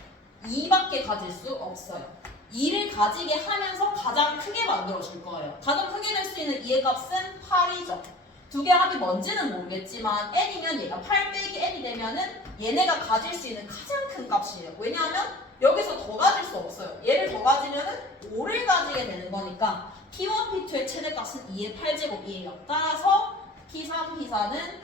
2밖에 가질 수 없어요. 2를 가지게 하면서 가장 크게 만들어줄 거예요. 가장 크게 될 수 있는 2의 값은 8이죠. 두 개 합이 뭔지는 모르겠지만 n이면 얘가 8 빼기 n이 되면은 얘네가 가질 수 있는 가장 큰 값이에요. 왜냐하면 여기서 더 가질 수 없어요. 얘를 더 가지면은 5를 가지게 되는 거니까 P1, P2의 최대값은 2의 8제곱이에요. 따라서 P3, P4는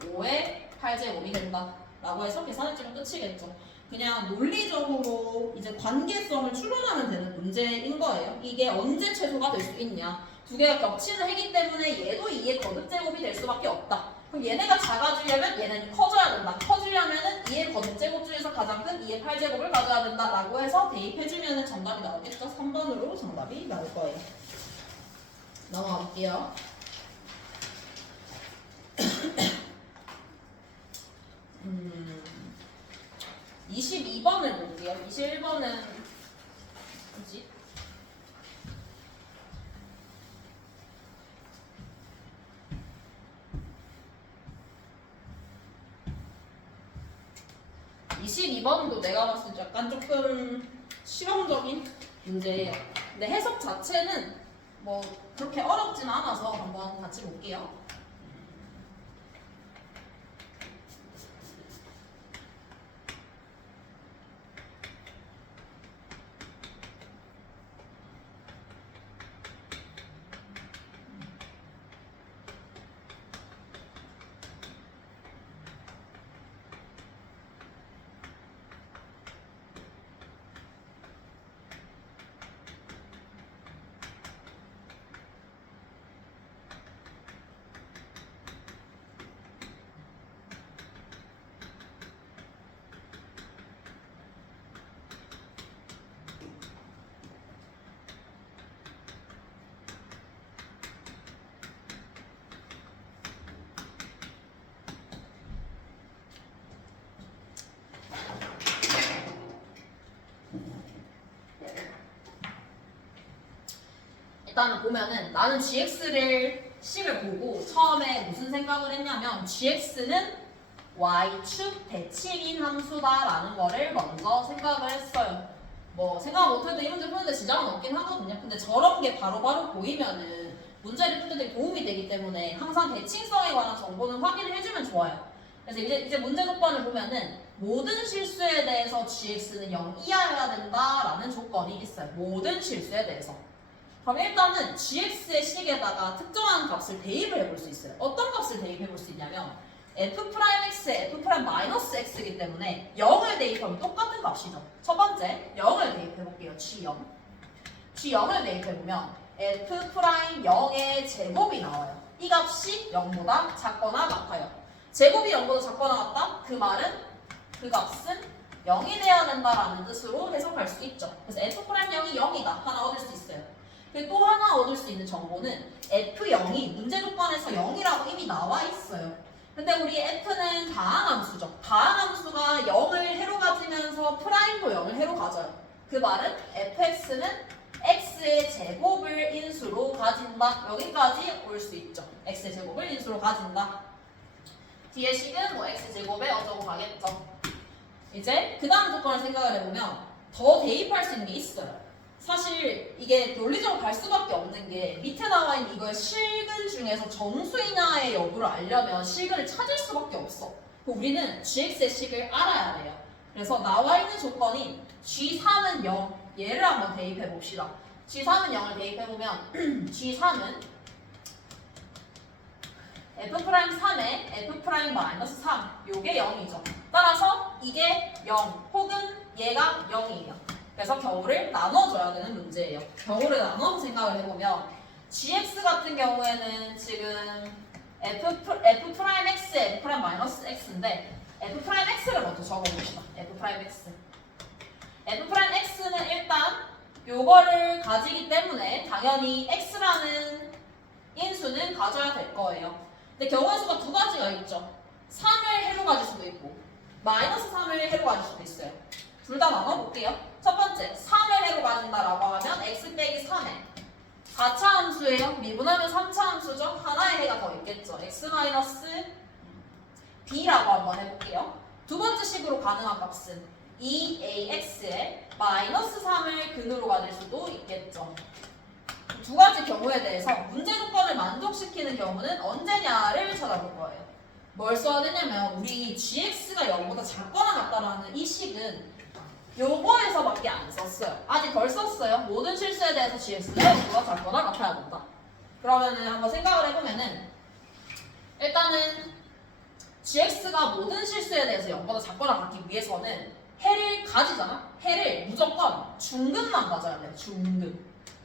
5의 8제곱이 된다. 라고 해서 계산을 찍으면 끝이겠죠. 그냥 논리적으로 이제 관계성을 추론하면 되는 문제인 거예요. 이게 언제 최소가 될 수 있냐. 두 개가 겹치는 해기 때문에 얘도 2의 거듭제곱이 될 수밖에 없다. 그럼 얘네가 작아지려면 얘는 커져야 된다. 커지려면은 2의 거듭제곱 중에서 가장 큰 2의 8제곱을 가져야 된다. 라고 해서 대입해주면 정답이 나오겠죠. 3번으로 정답이 나올 거예요. 넘어가 볼게요. 22번을 볼게요. 21번은 뭐지? (22번도) 내가 봤을 때 약간 조금 실용적인 문제예요. 근데 해석 자체는 뭐 그렇게 어렵진 않아서 한번 같이 볼게요. 일단은 보면은 나는 gx를 식을 보고 처음에 무슨 생각을 했냐면 gx는 y축 대칭인 함수다라는 거를 먼저 생각을 했어요. 뭐 생각 못해도 이 문제 푸는데 지장은 없긴 하거든요. 근데 저런 게 바로바로 보이면은 문제를 푸는 데 도움이 되기 때문에 항상 대칭성에 관한 정보는 확인을 해주면 좋아요. 그래서 이제 문제 조건을 보면은 모든 실수에 대해서 gx는 0 이하여야 된다라는 조건이 있어요. 모든 실수에 대해서. 그럼 일단은 gx의 식에다가 특정한 값을 대입을 해볼 수 있어요. 어떤 값을 대입해볼 수 있냐면 f'x에 f'-x이기 때문에 0을 대입하면 똑같은 값이죠. 첫 번째 0을 대입해볼게요. g0. g0을 대입해보면 f'0의 제곱이 나와요. 이 값이 0보다 작거나 같아요. 제곱이 0보다 작거나 같다? 그 말은 그 값은 0이 돼야 된다라는 뜻으로 해석할 수 있죠. 그래서 f'0이 0이다. 하나 얻을 수 있어요. 그리고 또 하나 얻을 수 있는 정보는 f0이 문제 조건에서 0이라고 이미 나와 있어요. 근데 우리 f는 다항함수죠. 다항함수가 0을 해로 가지면서 프라임도 0을 해로 가져요. 그 말은 fx는 x의 제곱을 인수로 가진다. 여기까지 올 수 있죠. x의 제곱을 인수로 가진다. 뒤에 식은 뭐 x제곱에 어쩌고 가겠죠. 이제 그 다음 조건을 생각을 해보면 더 대입할 수 있는 게 있어요. 사실 이게 논리적으로 갈 수밖에 없는 게 밑에 나와 있는 이거의 실근 중에서 정수이냐의 여부를 알려면 실근을 찾을 수밖에 없어. 우리는 gx의 식을 알아야 돼요. 그래서 나와 있는 조건이 g3은 0. 얘를 한번 대입해 봅시다. g3은 0을 대입해보면 g3은 f'3에 f'-3 요게 0이죠. 따라서 이게 0 혹은 얘가 0이에요. 그래서 경우를 나눠줘야 되는 문제예요. 경우를 나눠서 생각을 해보면 gx 같은 경우에는 지금 f'(x) f'-x인데 f'x를 먼저 적어봅시다. f'x. f'x는 일단 요거를 가지기 때문에 당연히 x라는 인수는 가져야 될 거예요. 근데 경우의 수가 두 가지가 있죠. 3을 해로 가질 수도 있고 마이너스 3을 해로 가질 수도 있어요. 둘 다 나눠볼게요. 첫 번째 3을 해로 가진다라고 하면 x 빼기 3에 4차 함수예요. 미분하면 3차 함수죠. 하나의 해가 더 있겠죠. x 마이너스 b라고 한번 해볼게요. 두 번째 식으로 가능한 값은 2ax에 마이너스 3을 근으로 가질 수도 있겠죠. 두 가지 경우에 대해서 문제 조건을 만족시키는 경우는 언제냐를 찾아볼 거예요. 뭘 써야 되냐면 우리 gx가 0보다 작거나 같다라는 이 식은 요거에서밖에 안 썼어요. 아직 덜 썼어요. 모든 실수에 대해서 gx가 0보다 작거나 같아야 된다. 그러면은 한번 생각을 해보면은 일단은 gx가 모든 실수에 대해서 0보다 작거나 같기 위해서는 해를 가지잖아? 해를 무조건 중근만 가져야 돼요.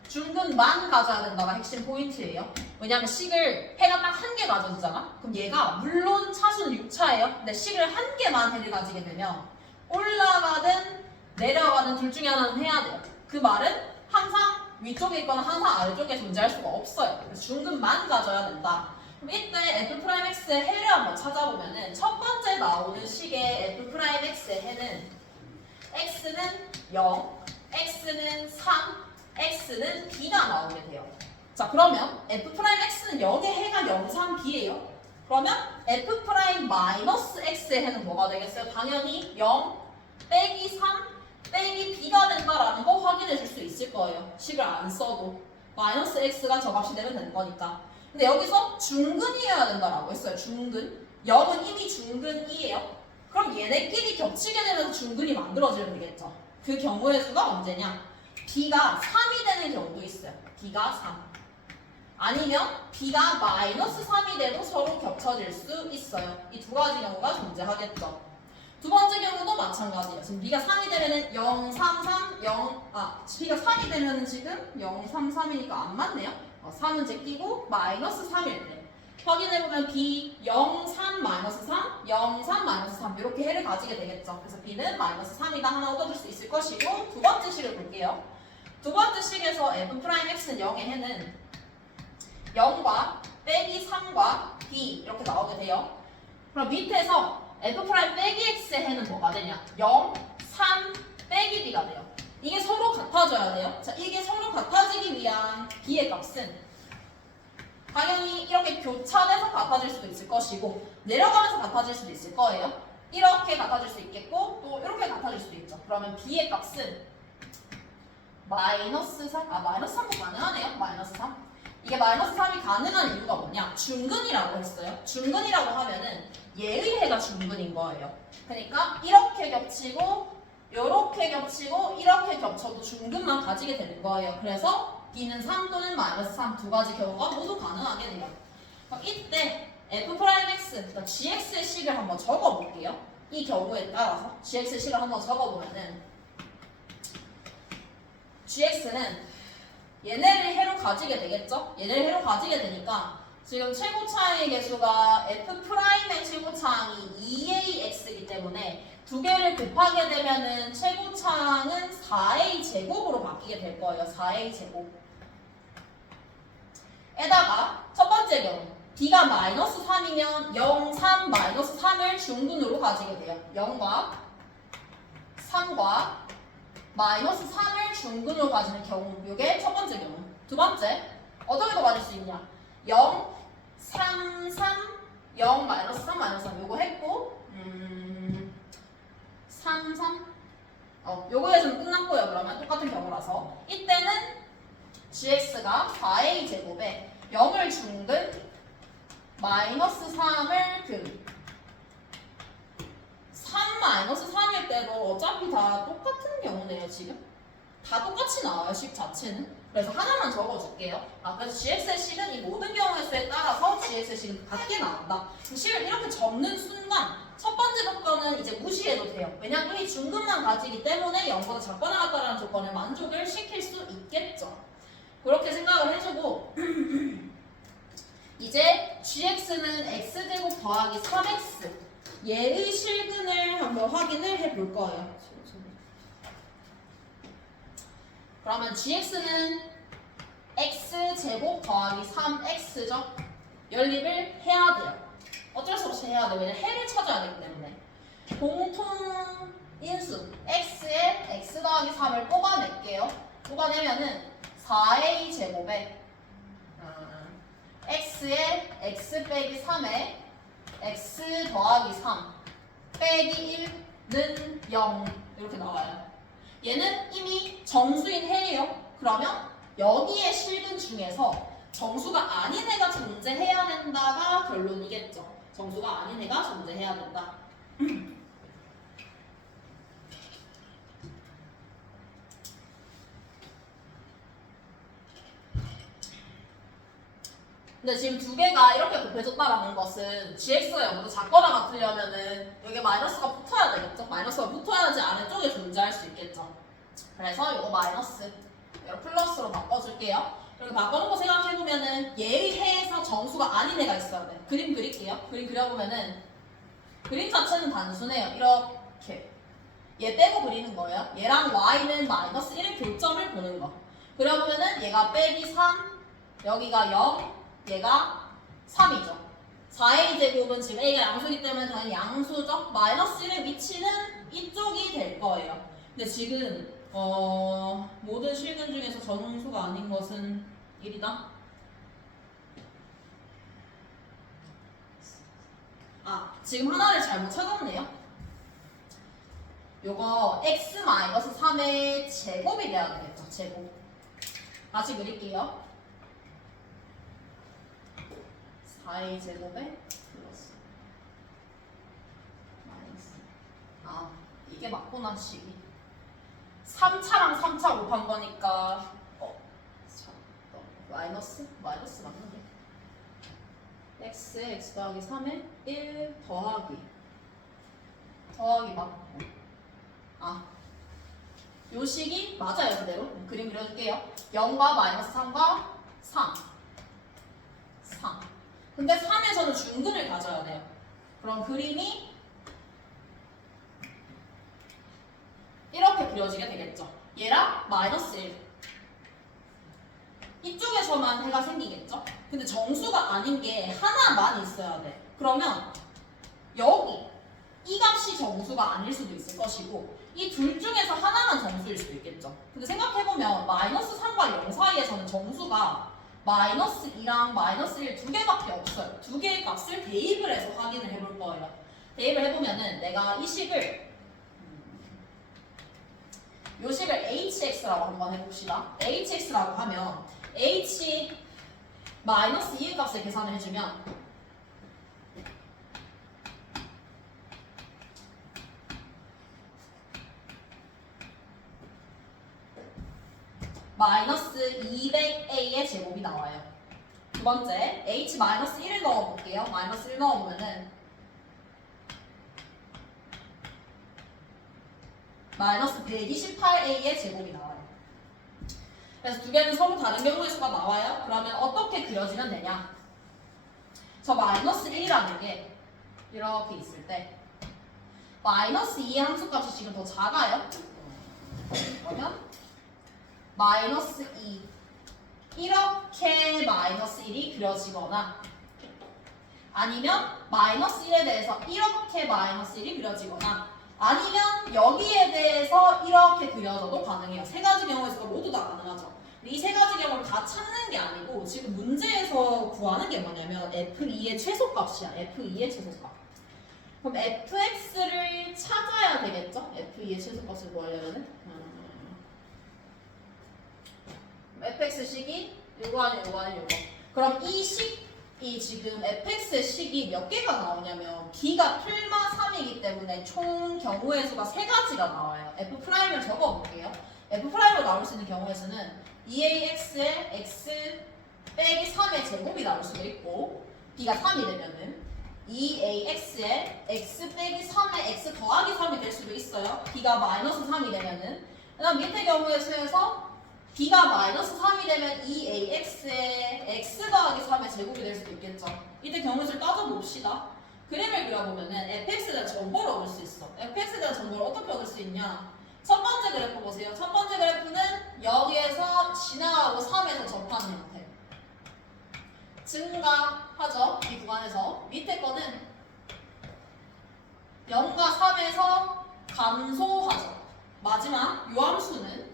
중근만 가져야 된다가 핵심 포인트예요. 왜냐면 식을 해가 딱 한 개 가져지잖아? 그럼 얘가 물론 차수는 6차예요. 근데 식을 한 개만 해를 가지게 되면 올라가든 내려가든 둘 중에 하나는 해야 돼요. 그 말은 항상 위쪽에 있거나 항상 아래쪽에 존재할 수가 없어요. 그래서 중근만 가져야 된다. 그럼 이때 f'x의 해를 한번 찾아보면은 첫 번째 나오는 식의 f'x의 해는 x는 0, x는 3, x는 b가 나오게 돼요. 자, 그러면 f'x는 0의 해가 0, 3, b예요. 그러면 f'-x의 해는 뭐가 되겠어요? 당연히 0 빼기 3 빼기 b가 된다라는 거 확인해 줄 수 있을 거예요. 식을 안 써도 마이너스 x가 저 값이 되면 되는 거니까. 근데 여기서 중근이어야 된다라고 했어요. 중근. 0은 이미 중근 2예요. 그럼 얘네끼리 겹치게 되면서 중근이 만들어지면 되겠죠. 그 경우의 수가 언제냐? b가 3이 되는 경우도 있어요. b가 3. 아니면 b가 마이너스 3이 돼도 서로 겹쳐질 수 있어요. 이 두 가지 경우가 존재하겠죠. 두 번째 경우도 마찬가지예요. 지금 b가 3이 되면은 0, 3, 3, 0, b가 3이 되면은 지금 0, 3, 3이니까 안 맞네요. 3은 제끼고 마이너스 3일 때. 확인해보면 b 0, 3, 마이너스 3, 0, 3, 마이너스 3 이렇게 해를 가지게 되겠죠. 그래서 b는 마이너스 3이다 하나 얻어줄 수 있을 것이고 두 번째 식을 볼게요. 두 번째 식에서 f'x는 0의 해는 0과 빼기 3과 b 이렇게 나오게 돼요. 그럼 밑에서 f'-x의 해는 뭐가 되냐? 0, 3, 빼기 b가 돼요. 이게 서로 같아져야 돼요. 자, 이게 서로 같아지기 위한 b의 값은 당연히 이렇게 교차돼서 같아질 수도 있을 것이고 내려가면서 같아질 수도 있을 거예요. 이렇게 같아질 수 있겠고 또 이렇게 같아질 수도 있죠. 그러면 b의 값은 마이너스 3, 마이너스 3도 가능하네요. 마이너스 3. 이게 마이너스 3이 가능한 이유가 뭐냐? 중근이라고 했어요. 중근이라고 하면은 얘의 해가 중근인 거예요. 그러니까 이렇게 겹치고 이렇게 겹치고 이렇게 겹쳐도 중근만 가지게 되는 거예요. 그래서 b는 3 또는 마이너스 3 두 가지 경우가 모두 가능하게 돼요. 그럼 이때 f'x, 그러니까 gx의 식을 한번 적어볼게요. 이 경우에 따라서 gx의 식을 한번 적어보면은 gx는 얘네를 해로 가지게 되겠죠? 얘네를 해로 가지게 되니까 지금 최고차의 개수가 f'의 최고차항이 2ax이기 때문에 두 개를 곱하게 되면은 최고차항은 4a 제곱으로 바뀌게 될 거예요. 4a 제곱. 에다가 첫 번째 경우 b가 마이너스 3이면 0, 3, 마이너스 3을 중근으로 가지게 돼요. 0과 3과 마이너스 3을 중근으로 가지는 경우, 이게 첫 번째 경우. 두 번째, 어떻게도 가질 수 있냐? 0, 3, 3, 0, 마이너스 3, 마이너스 3 요거 했고 3, 3 요거에서는 끝났고요. 그러면 똑같은 경우라서 이때는 gx가 4a 제곱에 0을 중근 마이너스 3을 근 3 마이너스 3일 때도 어차피 다 똑같은 경우네요. 지금 다 똑같이 나와요. 식 자체는. 그래서 하나만 적어줄게요. 그래서 gx의 식은 이 모든 경우의 수에 따라서 gx의 식은 같게 나온다. 식을 이렇게 적는 순간 첫 번째 조건은 이제 무시해도 돼요. 왜냐면 이 중근만 가지기 때문에 0보다 작거나 같다라는 조건을 만족을 시킬 수 있겠죠. 그렇게 생각을 해주고 이제 gx는 x제곱 더하기 3x 얘의 실근을 한번 확인을 해볼 거예요. 그러면 gx는 x제곱 더하기 3x죠. 연립을 해야 돼요. 어쩔 수 없이 해야 돼요. 왜냐면 해를 찾아야 되기 때문에. 공통 인수 x에 x 더하기 3을 뽑아낼게요. 뽑아내면은 4a 제곱에 x에 x 빼기 3에 x 더하기 3 빼기 1는 0 이렇게 나와요. 얘는 이미 정수인 해예요. 그러면 여기에 실근 중에서 정수가 아닌 해가 존재해야 된다가 결론이겠죠. 정수가 아닌 해가 존재해야 된다. 근데 지금 두 개가 이렇게 곱해졌다라는 것은 gx가 0보다 작거나 같으려면은 여기 마이너스가 붙어야 되겠죠? 마이너스가 붙어야지 아래쪽에 존재할 수 있겠죠. 그래서 이거 마이너스, 이거 플러스로 바꿔줄게요. 그리고 바꿔놓고 생각해보면은 얘의 해에서 정수가 아닌 애가 있어야 돼. 그림 그릴게요. 그림 그려보면은 그림 자체는 단순해요. 이렇게 얘 빼고 그리는 거예요. 얘랑 y는 마이너스 1의 교점을 보는 거. 그려보면은 얘가 빼기 3, 여기가 0, 얘가 3이죠. 4a 제곱은 지금 a가 양수이기 때문에 당연히 양수죠. 마이너스 1의 위치는 이쪽이 될 거예요. 근데 지금 모든 실근 중에서 정수가 아닌 것은 1이다. 지금 하나를 잘못 찾았네요. 요거 x-3의 제곱이 돼야 되겠죠. 제곱. 다시 그릴게요. 4a 제곱에 플러스 마이너스. 이게 맞구나 식이. 3차랑 3차 곱한 거니까 마이너스 맞는데. x 더하기 3에 1 더하기 맞고. 요 식이 맞아요. 그대로 그림 그려줄게요. 0과 마이너스 3과 3. 근데 3에서는 중근을 가져야 돼요. 그럼 그림이 이렇게 그려지게 되겠죠. 얘랑 마이너스 1. 이쪽에서만 해가 생기겠죠. 근데 정수가 아닌 게 하나만 있어야 돼. 그러면 여기 이 값이 정수가 아닐 수도 있을 것이고 이 둘 중에서 하나만 정수일 수도 있겠죠. 근데 생각해보면 마이너스 3과 0 사이에서는 정수가 마이너스 2랑 마이너스 1 두 개밖에 없어요. 두 개의 값을 대입을 해서 확인을 해볼 거예요. 대입을 해보면은 내가 이 식을 요 식을 hx라고 한번 해봅시다. hx라고 하면 h 마이너스 2의 값을 계산을 해주면 마이너스 200a의 제곱이 나와요. 두 번째 h 마이너스 1을 넣어볼게요. 마이너스 1 넣어보면은 마이너스 128a의 제곱이 나와요. 그래서 두 개는 서로 다른 경우의 수가 나와요. 그러면 어떻게 그려지면 되냐? 저 마이너스 1이라는 게 이렇게 있을 때 마이너스 2의 함수값이 지금 더 작아요. 그러면 마이너스 2 이렇게 마이너스 1이 그려지거나 아니면 마이너스 1에 대해서 이렇게 마이너스 1이 그려지거나 아니면 여기에 대해서 이렇게 그려져도 가능해요. 세 가지 경우에서 모두 다 가능하죠. 이 세 가지 경우를 다 찾는 게 아니고 지금 문제에서 구하는 게 뭐냐면 f2의 최소값이야. f2의 최소값. 그럼 fx를 찾아야 되겠죠? f2의 최소값을 구하려면은 fx식이 요거 아니면 요거 아니면 요거. 그럼 이 식이 지금 fx의 식이 몇 개가 나오냐면 b가 풀마 3이기 때문에 총 경우의 수가 세 가지가 나와요. f'을 적어볼게요. f'로 나올 수 있는 경우의 수는 2ax에 x 빼기 3의 제곱이 나올 수도 있고 b가 3이 되면은 2ax에 x 빼기 3의 x 더하기 3이 될 수도 있어요. b가 마이너스 3이 되면은 그다음 밑에 경우의 수에서 b가 마이너스 3이 되면 2ax에 x 더하기 3의 제곱이 될 수도 있겠죠. 이때 경우수를 따져봅시다. 그림을 그려보면은 fx에 대한 정보를 얻을 수 있어. fx에 대한 정보를 어떻게 얻을 수 있냐? 첫 번째 번째 그래프 보세요. 첫 번째 그래프는 여기에서 지나가고 3에서 접하는 형태. 증가하죠. 이 구간에서. 밑에 거는 0과 3에서 감소하죠. 마지막 요 함수는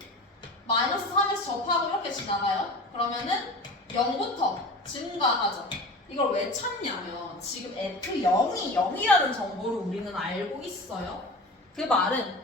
마이너스 3에서 접하고 이렇게 지나가요. 그러면은 0부터 증가하죠. 이걸 왜 찾냐면 지금 F0이 0이라는 정보를 우리는 알고 있어요. 그 말은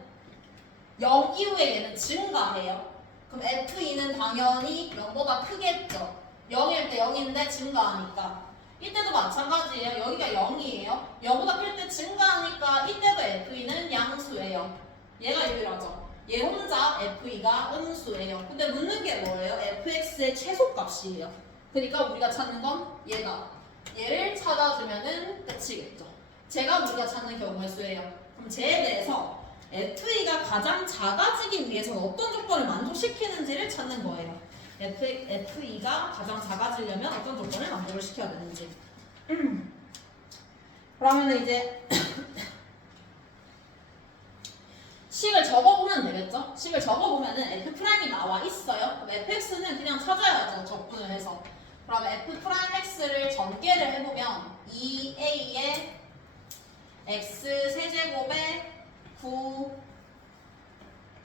0 이후에 얘는 증가해요. 그럼 F2는 당연히 0보다 크겠죠. 0일 때 0인데 증가하니까. 이때도 마찬가지예요. 여기가 0이에요. 0보다 클 때 증가하니까 이때도 F2는 양수예요. 얘가 유일하죠. 얘 혼자 F2가 음수예요. 근데 묻는 게 뭐예요? fx의 최소값이에요. 그러니까 우리가 찾는 건 얘다. 얘를 찾아주면은 끝이겠죠. 제가 우리가 찾는 경우의 수예요. 그럼 쟤에 대해서 F2가 가장 작아지기 위해서는 어떤 조건을 만족시키는지를 찾는 거예요. F2가 가장 작아지려면 어떤 조건을 만족을 시켜야 되는지. 그러면 이제 식을 적어보면 되겠죠? 식을 적어보면은 F'이 나와 있어요. 그럼 Fx는 그냥 찾아야죠. 적분을 해서. 그럼 F'X를 전개를 해보면 2A의 X 세제곱에 9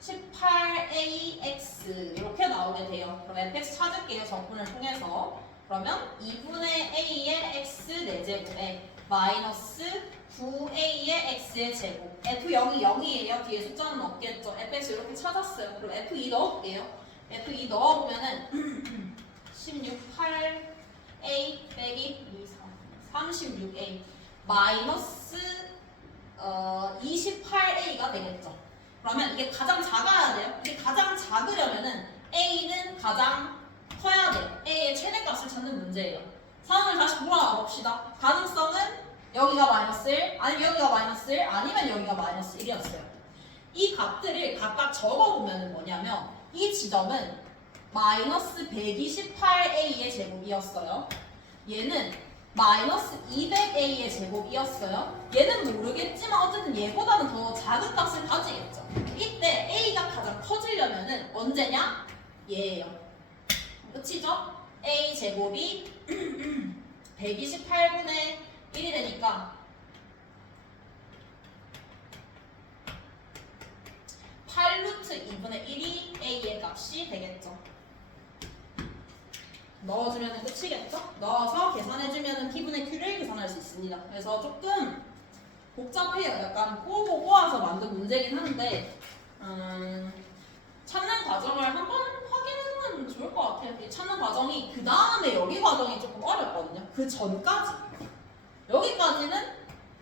18AX 이렇게 나오게 돼요. 그럼 fx 찾을게요. 적분을 통해서. 그러면 2분의 a의 x 4제곱에 마이너스 9a의 x의 제곱. f0이 0이에요. 뒤에 숫자는 없겠죠. fx 이렇게 찾았어요. 그럼 f2 넣어볼게요. f2 넣어보면은 16,8a 빼기 2, 36a 마이너스 28a가 되겠죠. 그러면 이게 가장 작아야 돼요. 이게 가장 작으려면은 a는 가장 커야 돼요. a의 최대값을 찾는 문제예요. 상황을 다시 돌아와 봅시다. 가능성은 여기가 마이너스 1, 아니면 여기가 마이너스 1, 아니면 여기가 마이너스 1이었어요. 이 값들을 각각 적어보면 뭐냐면 이 지점은 마이너스 128a의 제곱이었어요. 얘는 마이너스 200a의 제곱이었어요. 얘는 모르겠지만 어쨌든 얘보다는 더 작은 값을 가지겠죠. 이때 a가 가장 커지려면은 언제냐? 얘예요. 끝이죠? a 제곱이 128분의 1이 되니까 8루트 2분의 1이 a의 값이 되겠죠. 넣어주면 끝이겠죠? 넣어서 계산해주면 P분의 Q를 계산할 수 있습니다. 그래서 조금 복잡해요. 약간 꼬고 꼬아서 만든 문제긴 한데 찾는 과정을 한번 확인해보면 좋을 것 같아요. 이 찾는 과정이 그 다음에 여기 과정이 조금 어렵거든요. 그 전까지 여기까지는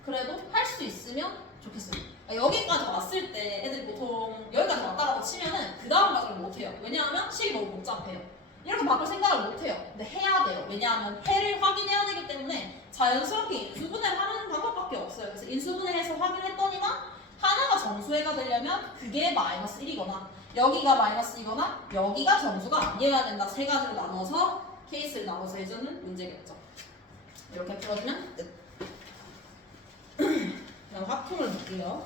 그래도 할 수 있으면 좋겠어요. 여기까지 왔을 때 애들이 보통 여기까지 왔다라고 치면은 그 다음 과정을 못해요. 왜냐하면 식이 너무 복잡해요. 이렇게 바꿀 생각을 못해요. 근데 해야 돼요. 왜냐하면 해를 확인해야 되기 때문에 자연스럽게 인수분해를 하는 방법밖에 없어요. 그래서 인수분해해서 확인했더니만 하나가 정수해가 되려면 그게 마이너스 1이거나 여기가 마이너스이거나 여기가 정수가 아니어야 된다. 세 가지로 나눠서 케이스를 나눠서 해주는 문제겠죠. 이렇게 풀어주면 끝. 그럼 화풍을 볼게요.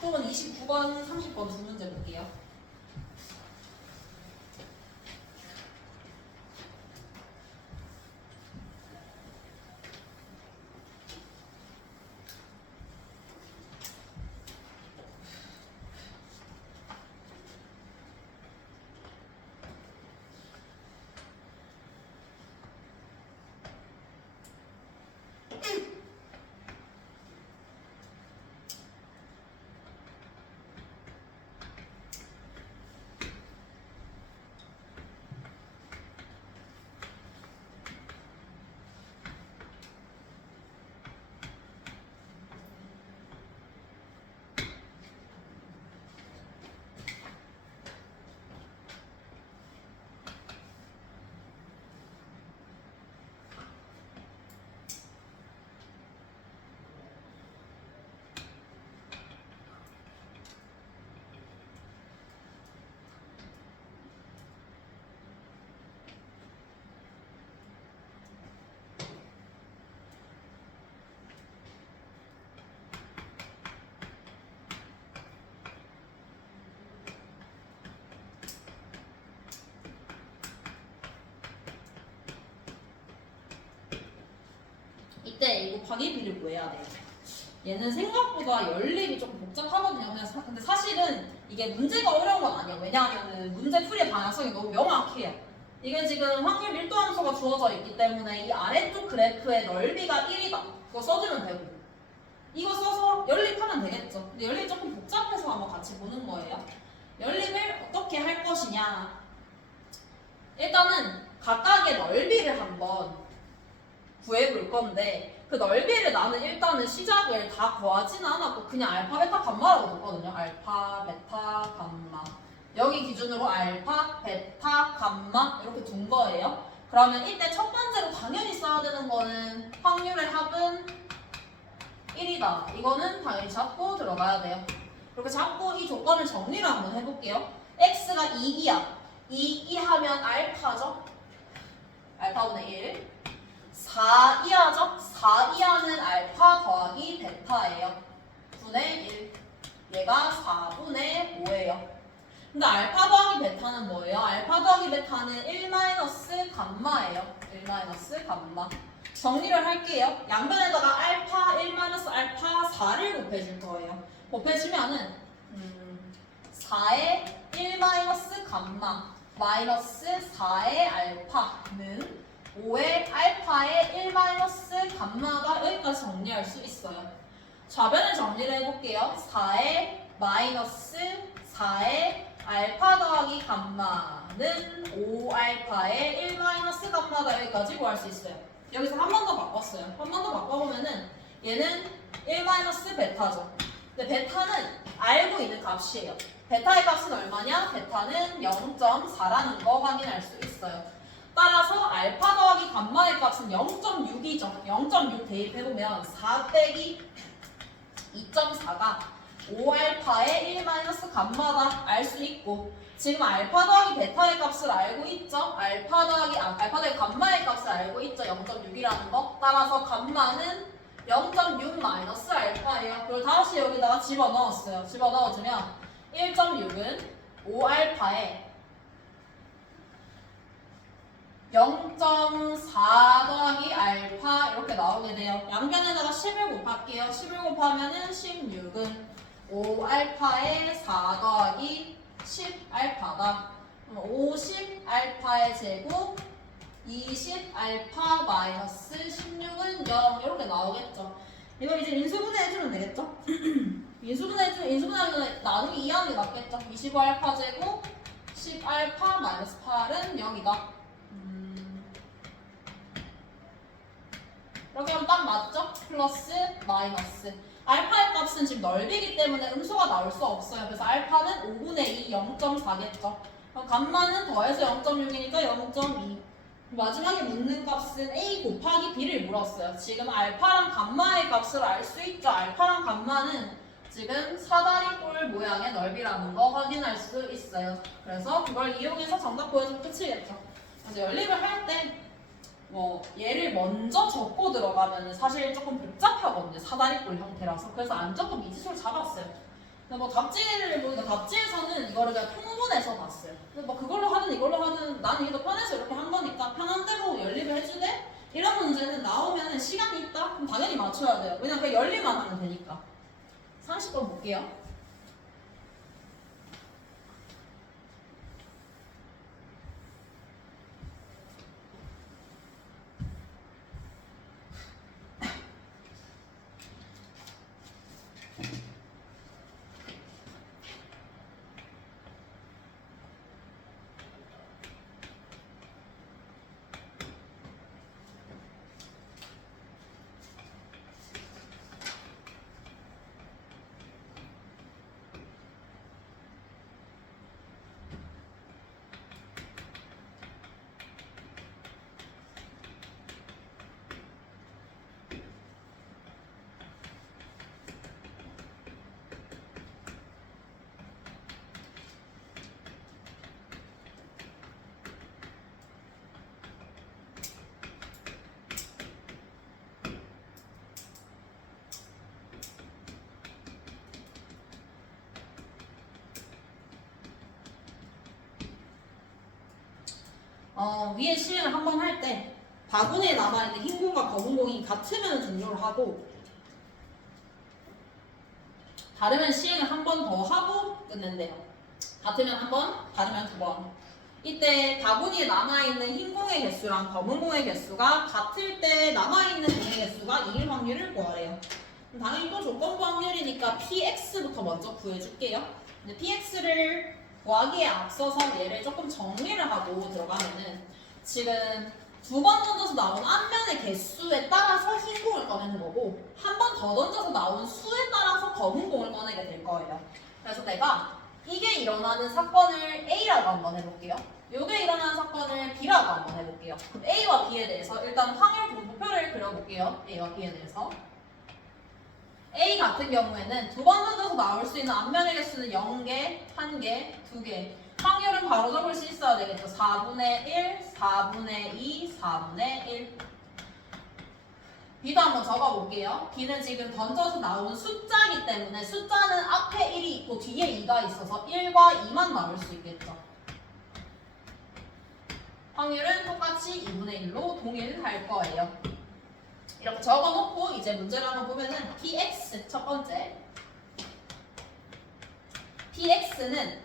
학종은 29번, 30번 두 문제 볼게요. A 곱하기 B를 구해야 돼요. 얘는 생각보다 연립이 조금 복잡하거든요. 근데 사실은 이게 문제가 어려운 건 아니에요. 왜냐하면 문제 풀이의 방향성이 너무 명확해요. 이게 지금 확률 밀도 함수가 주어져 있기 때문에 이 아래쪽 그래프의 넓이가 1이다. 그거 써주면 되고 이거 써서 연립하면 되겠죠. 근데 연립이 조금 복잡해서 한번 같이 보는 거예요. 연립을 어떻게 할 것이냐. 일단은 각각의 넓이를 한번 구해볼 건데 그 넓이를 나는 일단은 시작을 다 구하지는 않았고 그냥 알파, 베타, 감마라고 뒀거든요. 알파, 베타, 감마. 여기 기준으로 알파, 베타, 감마 이렇게 둔 거예요. 그러면 이때 첫 번째로 당연히 써야 되는 거는 확률의 합은 1이다. 이거는 당연히 잡고 들어가야 돼요. 그렇게 잡고 이 조건을 정리를 한번 해볼게요. x가 2이야. 2 하면 알파죠. 알파분의 1. 4 이하죠? 4 이하는 알파 더하기 베타예요. 분의 1. 얘가 4분의 5예요. 근데 알파 더하기 베타는 뭐예요? 알파 더하기 베타는 1 마이너스 감마예요. 1 마이너스 감마. 정리를 할게요. 양변에다가 알파 1 마이너스 알파 4를 곱해줄 거예요. 곱해주면은 4의 1 마이너스 감마 마이너스 4의 알파는 5의 알파의 1 마이너스 감마가 여기까지 정리할 수 있어요. 좌변을 정리를 해볼게요. 4의 마이너스 4의 알파 더하기 감마는 5알파의 1 마이너스 감마가 여기까지 구할 수 있어요. 여기서 한 번 더 바꿨어요. 한 번 더 바꿔보면은 얘는 1 마이너스 베타죠. 근데 베타는 알고 있는 값이에요. 베타의 값은 얼마냐? 베타는 0.4라는 거 확인할 수 있어요. 따라서 알파 더하기 감마의 값은 0.6이죠. 0.6 대입해보면 4 빼기 2.4가 5알파의 1 마이너스 감마다 알 수 있고 지금 알파 더하기 베타의 값을 알고 있죠. 알파 더하기 감마의 값을 알고 있죠. 0.6이라는 거. 따라서 감마는 0.6 마이너스 알파예요. 그걸 다시 여기다가 집어넣었어요. 집어넣어주면 1.6은 5알파에 0.4 더하기 알파 이렇게 나오게 돼요. 양변에다가 10을 곱할게요. 10을 곱하면은 16은 5알파에 4 더하기 10알파다. 50알파의 제곱 20알파 마이너스 16은 0 이렇게 나오겠죠. 이거 이제 인수분해 해주면 되겠죠? 인수분해하면 나누기 2하는 게 낫겠죠? 25알파 제곱 10알파 마이너스 8은 0이다. 이렇게 하면 딱 맞죠? 플러스 마이너스 알파의 값은 지금 넓이기 때문에 음수가 나올 수 없어요. 그래서 알파는 5분의 2 0.4겠죠. 그럼 감마는 더해서 0.6이니까 0.2 마지막에 묻는 값은 A 곱하기 B를 물었어요. 지금 알파랑 감마의 값을 알 수 있죠. 알파랑 감마는 지금 사다리꼴 모양의 넓이라는 거 확인할 수 있어요. 그래서 그걸 이용해서 정답 보여주면 끝이겠죠. 그래서 연립을 할 때 얘를 먼저 적고 들어가면 사실 조금 복잡하거든요. 사다리꼴 형태라서. 그래서 안 적고 미지수를 잡았어요. 근데 답지를 보니까 답지에서는 이거를 그냥 통분해서 봤어요. 근데 그걸로 하든 이걸로 하든 나는 이게 더 편해서 이렇게 한 거니까 편한 대로 연립을 해주되 이런 문제는 나오면 시간이 있다? 그럼 당연히 맞춰야 돼요. 왜냐면 그냥 연립만 하면 되니까. 30번 볼게요. 위에 시행을 한번 할 때 바구니에 남아있는 흰 공과 검은 공이 같으면 종료를 하고 다르면 시행을 한 번 더 하고 끝낸대요. 같으면 한 번, 다르면 두 번. 이때 바구니에 남아있는 흰 공의 개수랑 검은 공의 개수가 같을 때 남아있는 공의 개수가 2일 확률을 구하래요. 그럼 당연히 또 조건부 확률이니까 px부터 먼저 구해줄게요. 근데 px를 구하기에 앞서서 얘를 조금 정리를 하고 들어가면은 지금 두 번 던져서 나온 앞면의 개수에 따라서 흰 공을 꺼내는 거고 한 번 더 던져서 나온 수에 따라서 검은 공을 꺼내게 될 거예요. 그래서 내가 이게 일어나는 사건을 A라고 한번 해볼게요. 이게 일어나는 사건을 B라고 한번 해볼게요. 그럼 A와 B에 대해서 일단 확률 분포표를 그려볼게요. A와 B에 대해서. A 같은 경우에는 두 번 던져서 나올 수 있는 앞면의 개수는 0개, 1개, 2개. 확률은 바로 적을 수 있어야 되겠죠. 4분의 1, 4분의 2, 4분의 1. B도 한번 적어볼게요. B는 지금 던져서 나온 숫자이기 때문에 숫자는 앞에 1이 있고 뒤에 2가 있어서 1과 2만 나올 수 있겠죠. 확률은 똑같이 2분의 1로 동일할 거예요. 이렇게 적어놓고 이제 문제를 한번 보면은 px 첫 번째 px는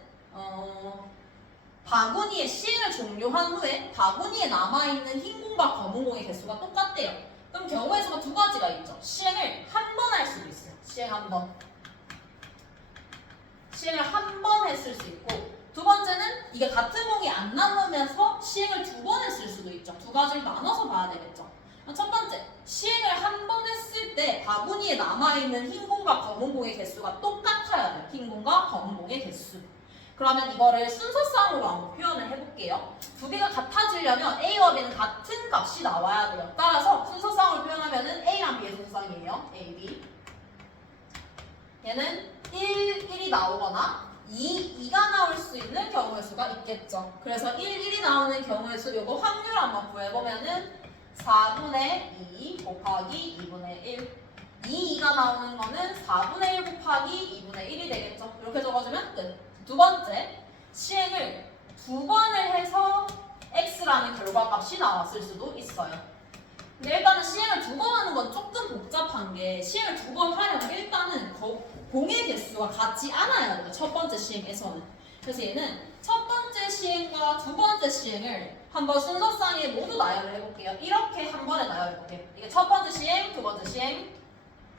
바구니의 시행을 종료한 후에 바구니에 남아있는 흰 공과 검은 공의 개수가 똑같대요. 그럼 경우의 수가 두 가지가 있죠. 시행을 한 번 할 수도 있어요. 시행 한 번. 시행을 한 번 했을 수 있고 두 번째는 이게 같은 공이 안 남으면서 시행을 두 번 했을 수도 있죠. 두 가지를 나눠서 봐야 되겠죠. 첫 번째, 시행을 한 번 했을 때 바구니에 남아있는 흰 공과 검은 공의 개수가 똑같아야 돼요. 흰 공과 검은 공의 개수. 그러면 이거를 순서상으로 한번 표현을 해볼게요. 두 개가 같아지려면 A와 B는 같은 값이 나와야 돼요. 따라서 순서상으로 표현하면 A랑 B의 순서상이에요. A, B. 얘는 1, 1이 나오거나 2, 2가 나올 수 있는 경우의 수가 있겠죠. 그래서 1, 1이 나오는 경우의 수, 요거 확률 한번 구해보면은 4분의 2 곱하기 2분의 1. 2, 2가 나오는 거는 4분의 1 곱하기 2분의 1이 되겠죠. 이렇게 적어주면 끝. 두 번째, 시행을 두 번을 해서 x라는 결과값이 나왔을 수도 있어요. 근데 일단은 시행을 두 번 하는 건 조금 복잡한 게 시행을 두 번 하려면 일단은 공의 개수가 같지 않아야 돼요. 첫 번째 시행에서는. 그래서 얘는 첫 번째 시행과 두 번째 시행을 한번 순서상에 모두 나열을 해볼게요. 이렇게 한 번에 나열해볼게요. 이게 첫 번째 시행, 두 번째 시행,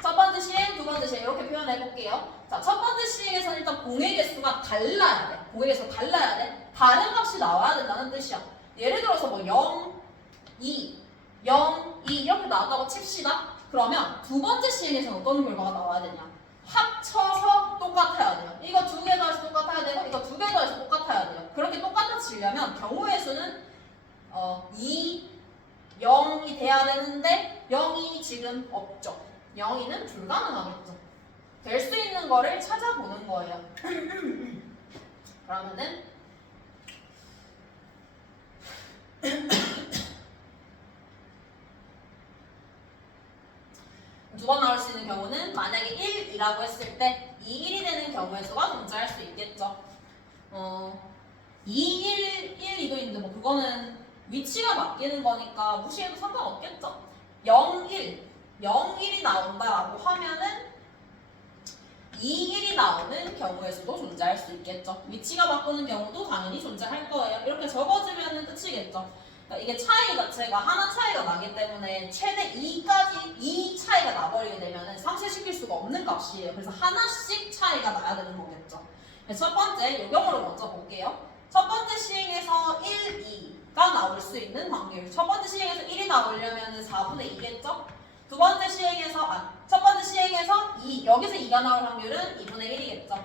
첫 번째 시행, 두 번째 시행 이렇게 표현해볼게요. 자, 첫 번째 시행에서는 일단 공의 개수가 달라야 돼. 공의 개수가 달라야 돼. 다른 값이 나와야 된다는 뜻이야. 예를 들어서 뭐 0, 2, 0, 2 이렇게 나왔다고 칩시다. 그러면 두 번째 시행에서는 어떤 결과가 나와야 되냐? 합쳐서 똑같아야 돼요. 이거 두 개 더해서 똑같아야 되고 이거 두 개 더해서 똑같아야 돼요. 그렇게 똑같아지려면 경우의 수는 2, 0이 돼야 되는데 0이 지금 없죠. 0이는 불가능하겠죠. 될 수 있는 거를 찾아보는 거예요. 그러면은 두 번 나올 수 있는 경우는 만약에 1, 2라고 했을 때 2, 1이 되는 경우의 수가 존재할 수 있겠죠. 2, 1, 1, 2도 있는데 뭐 그거는 위치가 바뀌는 거니까 무시해도 상관없겠죠. 0, 1, 0, 1이 나온다라고 하면은 2, 1이 나오는 경우의 수도 존재할 수 있겠죠. 위치가 바꾸는 경우도 당연히 존재할 거예요. 이렇게 적어주면 끝이겠죠. 그러니까 이게 차이 자체가 하나 차이가 나기 때문에 최대 2까지 2 차이가 나버리게 되면 상쇄시킬 수가 없는 값이에요. 그래서 하나씩 차이가 나야 되는 거겠죠. 첫 번째 요경으로 먼저 볼게요. 첫 번째 시행에서 1, 2가 나올 수 있는 확률. 첫 번째 시행에서 1이 나오려면 4분의 2겠죠. 두 번째 시행에서 첫 번째 시행에서 2 여기서 2가 나올 확률은 2분의 1이겠죠.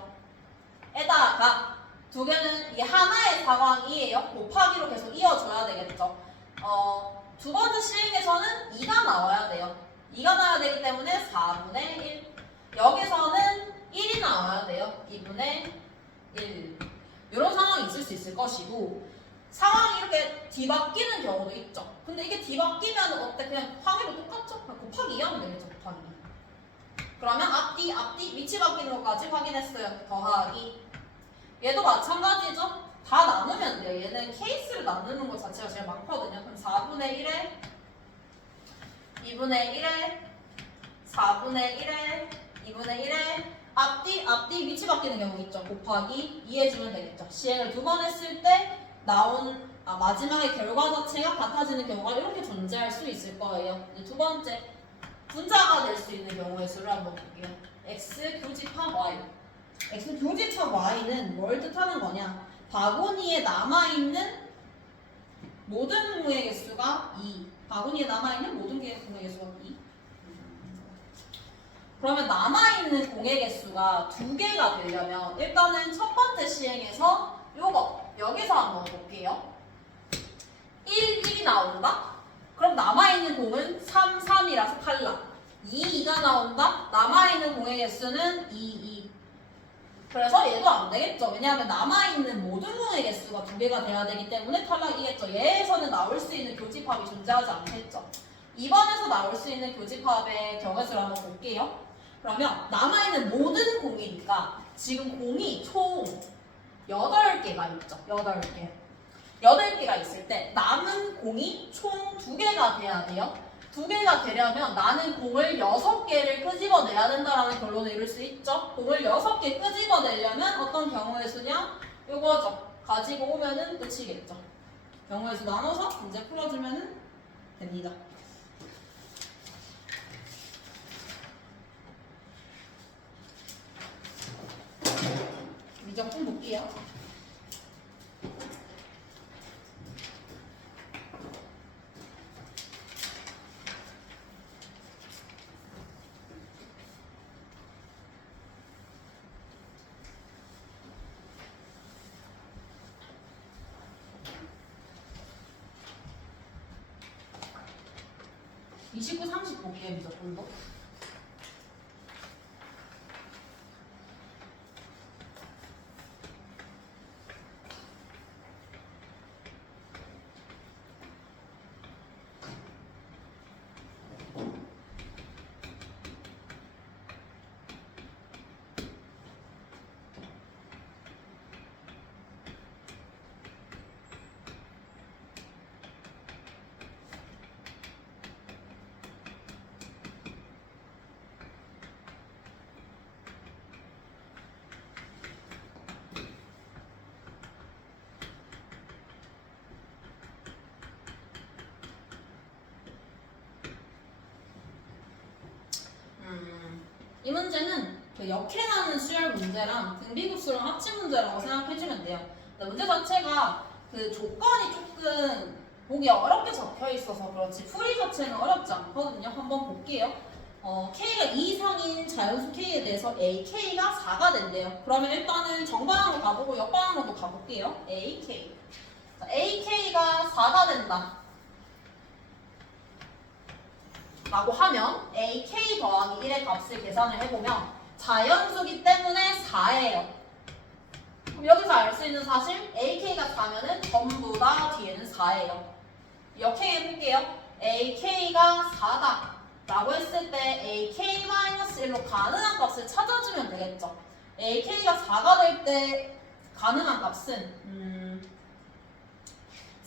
에다가 두 개는 이게 하나의 상황이에요. 곱하기로 계속 이어줘야 되겠죠. 두 번째 시행에서는 2가 나와야 돼요. 2가 나와야 되기 때문에 4분의 1. 여기서는 1이 나와야 돼요. 2분의 1. 이런 상황이 있을 수 있을 것이고 상황이 이렇게 뒤바뀌는 경우도 있죠. 근데 이게 뒤바뀌면 어때? 그냥 확률이 똑같죠? 그냥 곱하기 2 하면 되겠죠. 곱하기 2. 그러면 앞뒤 위치 바뀌는 것까지 확인했어요. 더하기. 얘도 마찬가지죠. 다 나누면 돼요. 얘는 케이스를 나누는 것 자체가 제일 많거든요. 그럼 4분의 1에 2분의 1에 4분의 1에 2분의 1에 앞뒤 위치 바뀌는 경우 있죠. 곱하기 2 해주면 되겠죠. 시행을 2번 했을 때 나온 마지막에 결과 자체가 같아지는 경우가 이렇게 존재할 수 있을 거예요. 이제 두 번째 분자가 될 수 있는 경우의 수를 한번 볼게요. x 교집합 y. x 교집합 y는 뭘 뜻하는 거냐? 바구니에 남아있는 모든 공의 개수가 2. 바구니에 남아있는 모든 공의 개수가 2. 그러면 남아있는 공의 개수가 2개가 되려면 일단은 첫 번째 시행에서 요거 여기서 한번 볼게요. 1, 1이 나온다? 그럼 남아있는 공은 3, 3이라서 탈락. 2, 2가 나온다? 남아있는 공의 개수는 2, 2. 그래서 얘도 안 되겠죠. 왜냐하면 남아있는 모든 공의 개수가 2개가 돼야 되기 때문에 탈락이겠죠. 얘에서는 나올 수 있는 교집합이 존재하지 않겠죠. 2번에서 나올 수 있는 교집합의 경우수를 한번 볼게요. 그러면 남아있는 모든 공이니까 지금 공이 총 8개가 있죠. 8개. 8개가 있을 때 남은 공이 총 2개가 돼야 돼요. 2개가 되려면 나는 공을 6개를 끄집어내야 된다라는 결론을 이룰 수 있죠. 공을 6개 끄집어내려면 어떤 경우의 수냐? 요거죠. 가지고 오면은 끝이겠죠. 경우의 수 나눠서 문제 풀어주면 됩니다. 미적분 볼게요. 이 29, 30 볼게요. 미적분도. 이 문제는 그 역행하는 수열 문제랑 등비급수랑 합친 문제라고 생각해주면 돼요. 문제 자체가 그 조건이 조금 보기 어렵게 적혀 있어서 그렇지 풀이 자체는 어렵지 않거든요. 한번 볼게요. K가 2 이상인 자연수 K에 대해서 AK가 4가 된대요. 그러면 일단은 정방향으로 가보고 역방향으로도 가볼게요. AK. 자, AK가 4가 된다. 라고 하면 AK 더하기 1의 값을 계산을 해보면 자연수기 때문에 4예요. 그럼 여기서 알 수 있는 사실 AK가 4면은 전부 다 뒤에는 4예요. 역행해볼게요. AK가 4다 라고 했을 때 AK-1로 가능한 값을 찾아주면 되겠죠. AK가 4가 될 때 가능한 값은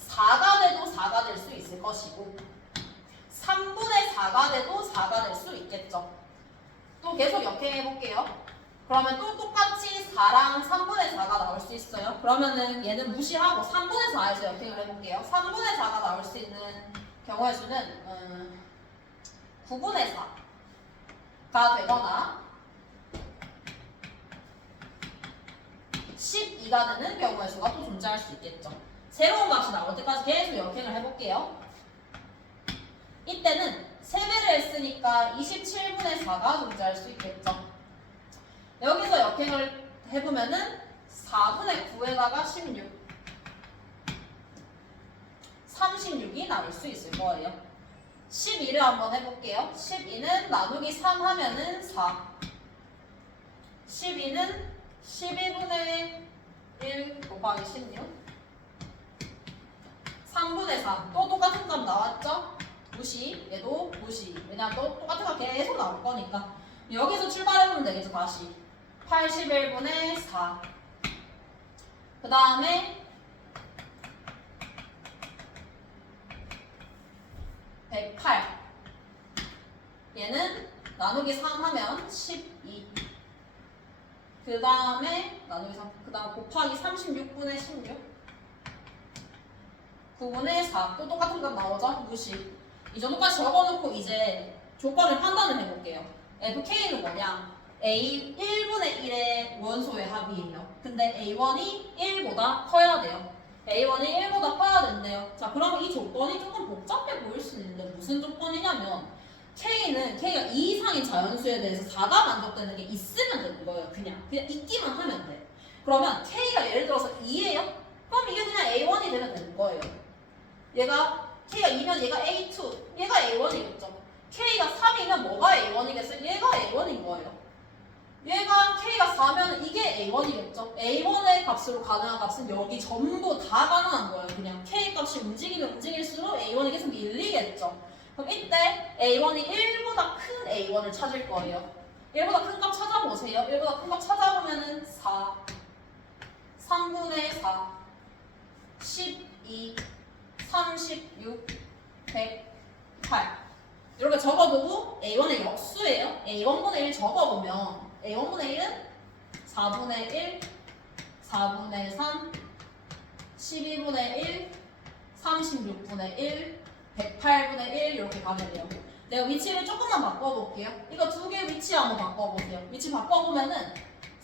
4가 돼도 4가 될 수 있을 것이고 3분의 4가 돼도 4가 될 수 있겠죠. 또 계속 역행해볼게요. 그러면 또 똑같이 4랑 3분의 4가 나올 수 있어요. 그러면은 얘는 무시하고 3분의 4에서 역행을 해볼게요. 3분의 4가 나올 수 있는 경우의 수는 9분의 4가 되거나 12가 되는 경우의 수가 또 존재할 수 있겠죠. 새로운 값이 나올 때까지 계속 역행을 해볼게요. 이때는 3배를 했으니까 27분의 4가 존재할 수 있겠죠. 여기서 역행을 해보면은 4분의 9에다가 16 36이 나올 수 있을 거예요. 12를 한번 해볼게요. 12는 나누기 3 하면은 4 12는 12분의 1 곱하기 16 3분의 4 또 똑같은 값 나왔죠? 무시, 얘도 무시. 왜냐면 또 똑같은 거 계속 나올 거니까. 여기서 출발해보면 되겠죠, 다시. 81분의 4. 그 다음에 108. 얘는 나누기 3 하면 12. 그 다음에 나누기 3, 그 다음 곱하기 36분의 16. 9분의 4. 또 똑같은 값 나오죠? 무시. 이 정도까지 적어놓고 이제 조건을 판단을 해볼게요. FK는 뭐냐? A 1분의 1의 원소의 합이에요. 근데 A1이 1보다 커야 돼요. A1이 1보다 커야 된대요. 자, 그럼 이 조건이 조금 복잡해 보일 수 있는데 무슨 조건이냐면 K는 K가 2 이상인 자연수에 대해서 4가 만족되는 게 있으면 되는 거예요. 그냥 있기만 하면 돼. 그러면 K가 예를 들어서 2예요? 그럼 이게 그냥 A1이 되면 되는 거예요. 얘가 K가 2면 얘가 A2, 얘가 A1이겠죠. K가 3이면 뭐가 A1이겠어요? 얘가 A1인 거예요. 얘가 K가 4면 이게 A1이겠죠. A1의 값으로 가능한 값은 여기 전부 다 가능한 거예요. 그냥 K 값이 움직이면 움직일수록 A1이 계속 밀리겠죠. 그럼 이때 A1이 1보다 큰 A1을 찾을 거예요. 1보다 큰 값 찾아보세요. 1보다 큰 값 찾아보면은 4, 3분의 4, 12, 36, 108 이렇게 적어보고 A1의 역수예요. A1분의 1 적어보면 A1분의 1은 4분의 1, 4분의 3, 12분의 1, 36분의 1, 108분의 1 이렇게 가게 돼요. 내가 위치를 조금만 바꿔볼게요. 이거 두 개 위치 한번 바꿔보세요. 위치 바꿔보면은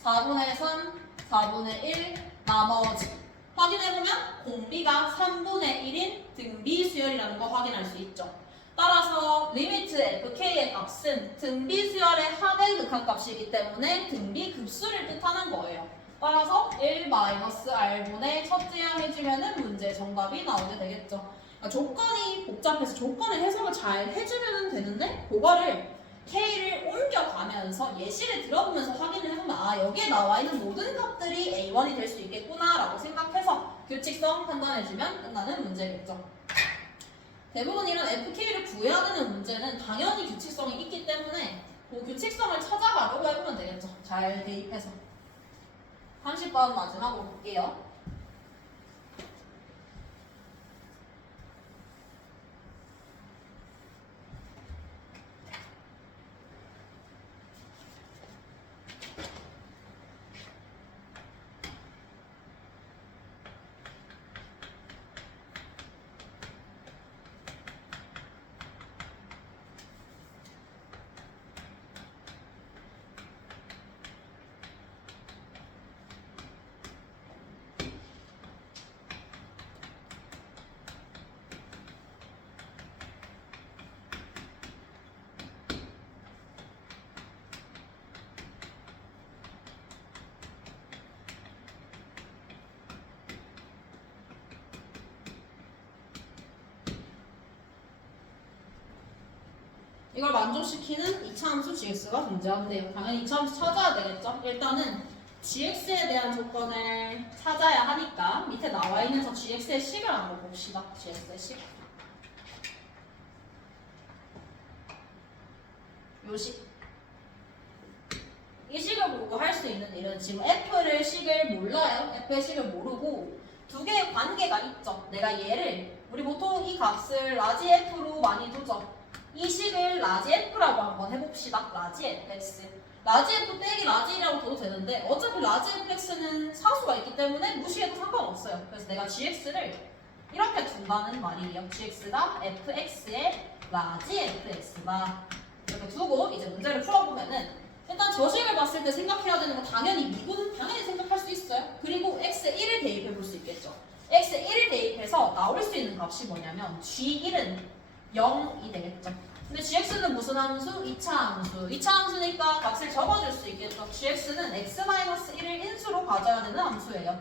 4분의 3, 4분의 1 나머지 확인해보면 공비가 3분의 1인 등비 수열이라는 거 확인할 수 있죠. 따라서 리미트 FK의 값은 등비 수열의 합의 극한값이기 때문에 등비 급수를 뜻하는 거예요. 따라서 1-R분의 첫째항 해주면은 문제 정답이 나오게 되겠죠. 그러니까 조건이 복잡해서 조건을 해석을 잘 해주면 되는데 그거를 K를 옮겨가면서 예시를 들어보면서 확인을 해보면 아 여기에 나와 있는 모든 값들이 A1이 될 수 있겠구나 라고 생각해서 규칙성 판단해주면 끝나는 문제겠죠. 대부분 이런 FK를 구해야 되는 문제는 당연히 규칙성이 있기 때문에 그 규칙성을 찾아가려고 해보면 되겠죠. 잘 대입해서 30번 마지막으로 볼게요. 이걸 만족시키는 2차 함수 gx가 존재한대요. 당연히 2차 함수 찾아야 되겠죠? 일단은 gx에 대한 조건을 찾아야 하니까 밑에 나와 있는 저 gx의 식을 한번 봅시다. gx의 식. 요 식. 이 식을 보고 할 수 있는 일은 지금 f를 식을 몰라요. f의 식을 모르고 두 개의 관계가 있죠. 내가 얘를 우리 보통 이 값을 라지 f로 많이 두죠. 이 식을 라지 f라고 한번 해봅시다. 라지 fx. 라지 f 빼기 라지 1이라고 둬도 되는데 어차피 라지 fx는 사수가 있기 때문에 무시해도 상관없어요. 그래서 내가 gx를 이렇게 둔다는 말이에요. gx가 fx의 라지 fx다. 이렇게 두고 이제 문제를 풀어보면은 일단 저 식을 봤을 때 생각해야 되는 건 당연히 미분 당연히 생각할 수 있어요. 그리고 x에 1을 대입해 볼 수 있겠죠. x에 1을 대입해서 나올 수 있는 값이 뭐냐면 g1은 0이 되겠죠. 근데 gx는 무슨 함수? 2차 함수. 2차 함수니까 값을 적어줄 수 있겠죠. gx는 x-1을 인수로 가져야 되는 함수예요.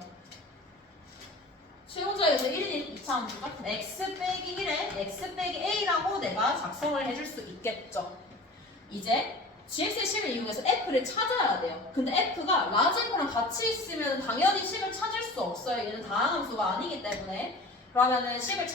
최고조에서 1인 2차 함수가 x 빼기 1에 x 빼기 a라고 내가 작성을 해줄 수 있겠죠. 이제 gx의 식을 이용해서 f를 찾아야 돼요. 근데 f가 라지 f랑 같이 있으면 당연히 식을 찾을 수 없어요. 얘는 다항함수가 아니기 때문에. 그러면은 식을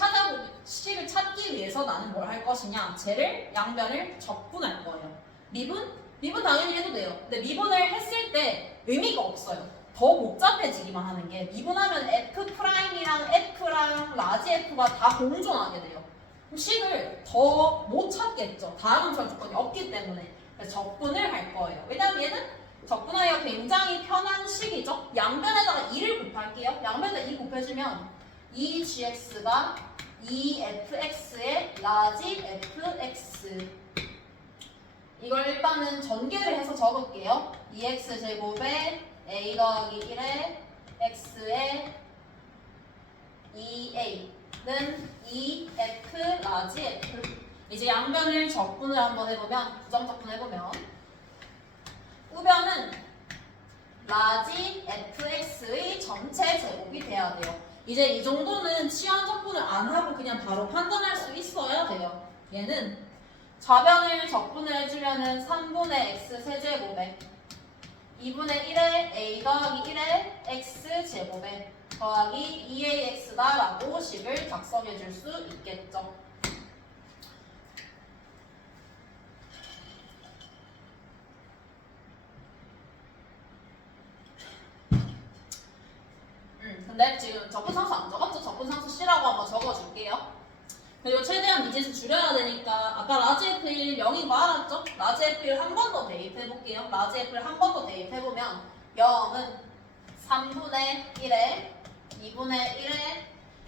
찾기 위해서 나는 뭘 할 것이냐? 쟤를 양변을 적분할 거예요. 미분 당연히 해도 돼요. 근데 미분을 했을 때 의미가 없어요. 더 복잡해지기만 하는 게 미분하면 F'이랑 F랑 라지 F가 다 공존하게 돼요. 그럼 식을 더 못 찾겠죠. 다항함수할 조건이 없기 때문에. 그래서 적분을 할 거예요. 왜냐면 얘는 적분하기가 굉장히 편한 식이죠. 양변에다가 2를 곱할게요. 양변에다 2 곱해주면 2gx가 2fx의 라지 fx. 이걸 일단은 전개를 해서 적을게요. 2x제곱에 a 더하기 1에 x의 2a는 2f 라지 f. 이제 양변을 적분을 한번 해보면, 부정적분 해보면 우변은 라지 fx의 전체 제곱이 돼야 돼요. 이제 이 정도는 치환 적분을 안 하고 그냥 바로 판단할 수 있어야 돼요. 얘는 좌변을 적분을 해주면은 3분의 x 세제곱에 2분의 1에 a 더하기 1에 x 제곱에 더하기 2ax다 라고 식을 작성해 줄 수 있겠죠. 근데 지금 적분상수 안 적었죠? 적분상수 C라고 한번 적어줄게요. 그리고 최대한 미지수 줄여야 되니까 아까 라지 F1 0인 거 알았죠? 라지 F1 한 번 더 대입해볼게요. 라지 F1 한 번 더 대입해보면 0은 3분의 1에 2분의 1에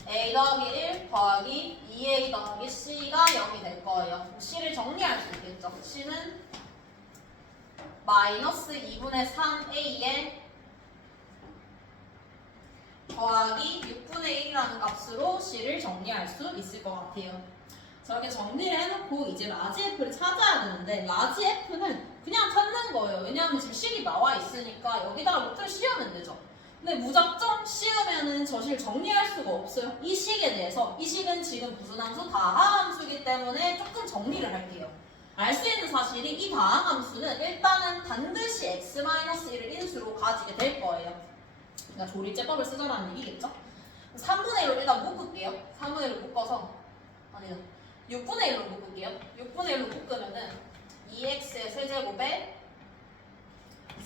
a 더하기 1 더하기 2a 더하기 c가 0이 될 거예요. c를 정리할 수 있겠죠? c는 마이너스 2분의 3a에 더하기 6분의 1이라는 값으로 c를 정리할 수 있을 것 같아요. 저렇게 정리를 해놓고 이제 라지 f를 찾아야 되는데 라지 f는 그냥 찾는 거예요. 왜냐하면 지금 식이 나와 있으니까 여기다가 목표를 씌우면 되죠. 근데 무작정 씌우면은 저 식을 정리할 수가 없어요. 이 식에 대해서 이 식은 지금 무슨 함수? 다항함수이기 때문에 조금 정리를 할게요. 알 수 있는 사실이 이 다항함수는 일단은 반드시 x-1을 인수로 가지게 될 거예요. 그러니까 조립제법을 쓰자라는 얘기겠죠? 3분의 1로 일단 묶을게요. 3분의 1로 묶어서 아니요 6분의 1로 묶을게요. 6분의 1로 묶으면은 2x의 세제곱에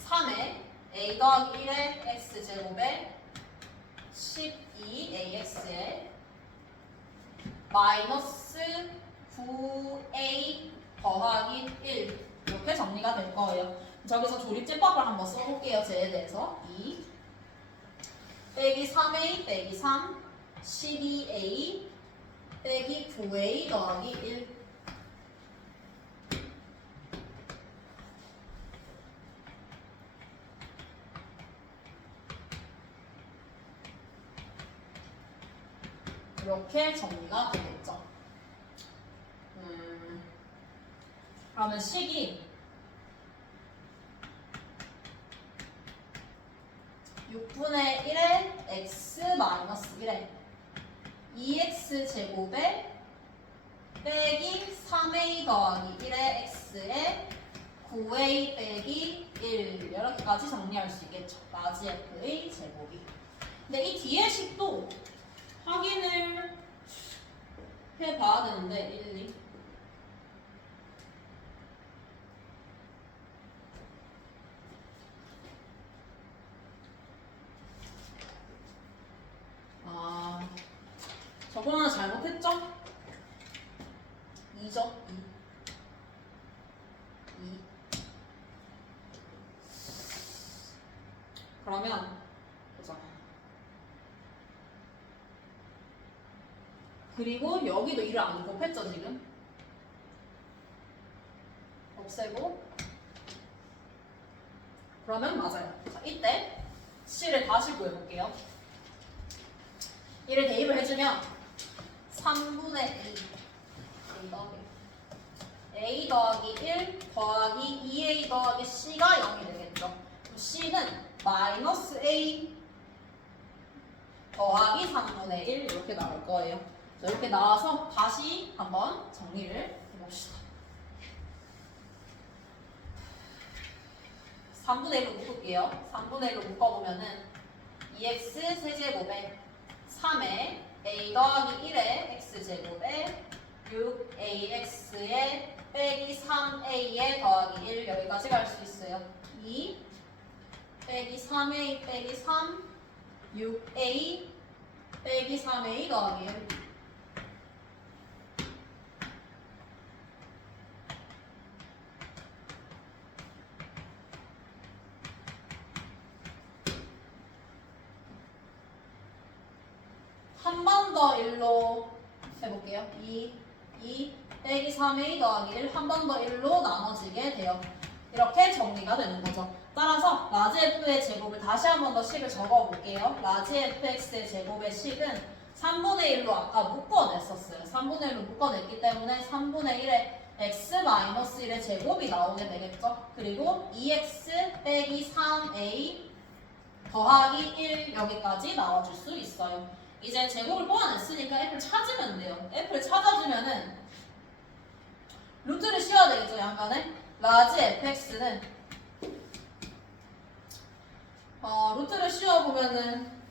3에 a 더하기 1의 x제곱에 12ax에 마이너스 9a 더하기 1 이렇게 정리가 될 거예요. 저기서 조립제법을 한번 써볼게요. 쟤에 대해서 2 빼기 3a 빼기 3 12a 빼기 9a 더하기 1 이렇게 정리가 되겠죠. 그러면 식이 6분의 1에 x 마이너스 1에 2x 제곱에 빼기 3a 더하기 1의 x에 9a 빼기 1 이렇게까지 정리할 수 있겠죠. 라지 f의 제곱이. 근데 이 뒤에 식도 확인을 해봐야 되는데 1, 2 저거 하나 잘못했죠? 2죠? 2 그러면 보자. 그리고 여기도 1을 안 곱했죠 지금? 없애고 그러면 맞아요. 자, 이때 C를 다시 구해볼게요. 1을 대입을 해주면 3분의 a 더하기 1 더하기 2a 더하기 c가 0이 되겠죠. c는 마이너스 a 더하기 3분의 1 이렇게 나올 거예요. 자, 이렇게 나와서 다시 한번 정리를 해봅시다. 3분의 1로 묶을게요. 3분의 1로 묶어보면은 2x 세제곱에 3에 a 더하기 1의 x제곱에 6ax에 빼기 3a에 더하기 1 여기까지 갈 수 있어요. 2 빼기 3a 빼기 3 6a 빼기 3a 더하기 1 한 번 더 1로 해볼게요. 2 빼기 3a 더하기 1 한 번 더 1로 나눠지게 돼요. 이렇게 정리가 되는 거죠. 따라서 라지 f의 제곱을 다시 한 번 더 식을 적어볼게요. 라지 fx의 제곱의 식은 3분의 1로 아까 묶어냈었어요. 3분의 1로 묶어냈기 때문에 3분의 1에 x-1의 제곱이 나오게 되겠죠. 그리고 2x 빼기 3a 더하기 1 여기까지 나와줄 수 있어요. 이제 제곱을 뽑아냈으니까 f를 찾으면 돼요. f를 찾아주면은 루트를 씌워야 되겠죠, 양간에. 라지 fx는 루트를 씌워보면은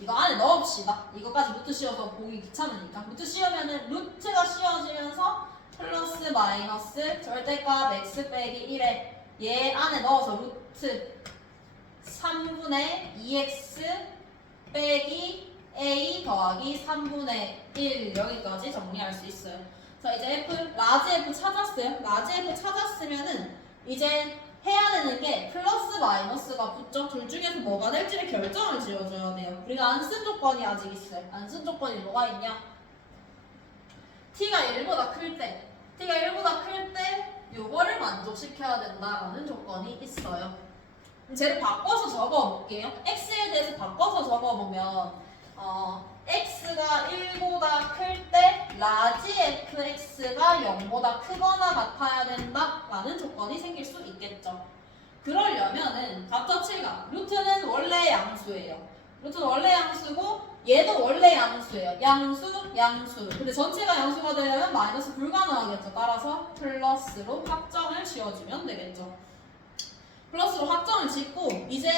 이거 안에 넣읍시다. 이거까지 루트 씌워서 보기 귀찮으니까. 루트 씌우면은 루트가 씌워지면서 플러스 마이너스 절대값 x 빼기 1에 얘 안에 넣어서 루트 3분의 2x 빼기 a 더하기 3분의 1 여기까지 정리할 수 있어요. 자 이제 f, 라지 f 찾았어요. 라지 f 찾았으면은 이제 해야 되는 게 플러스 마이너스가 붙죠. 둘 중에서 뭐가 될지를 결정을 지어줘야 돼요. 우리가 안 쓴 조건이 아직 있어요. 안 쓴 조건이 뭐가 있냐? t가 1보다 클 때, t가 1보다 클 때 요거를 만족시켜야 된다라는 조건이 있어요. 그럼 쟤를 바꿔서 적어볼게요. x에 대해서 바꿔서 적어보면 x가 1보다 클 때 라지 fx가 0보다 크거나 같아야 된다라는 조건이 생길 수 있겠죠. 그러려면은 각각 7각 루트는 원래 양수예요. 루트는 원래 양수고 얘도 원래 양수예요. 양수. 근데 전체가 양수가 되려면 마이너스 불가능하겠죠. 따라서 플러스로 확정을 지어주면 되겠죠. 플러스로 확정을 짓고 이제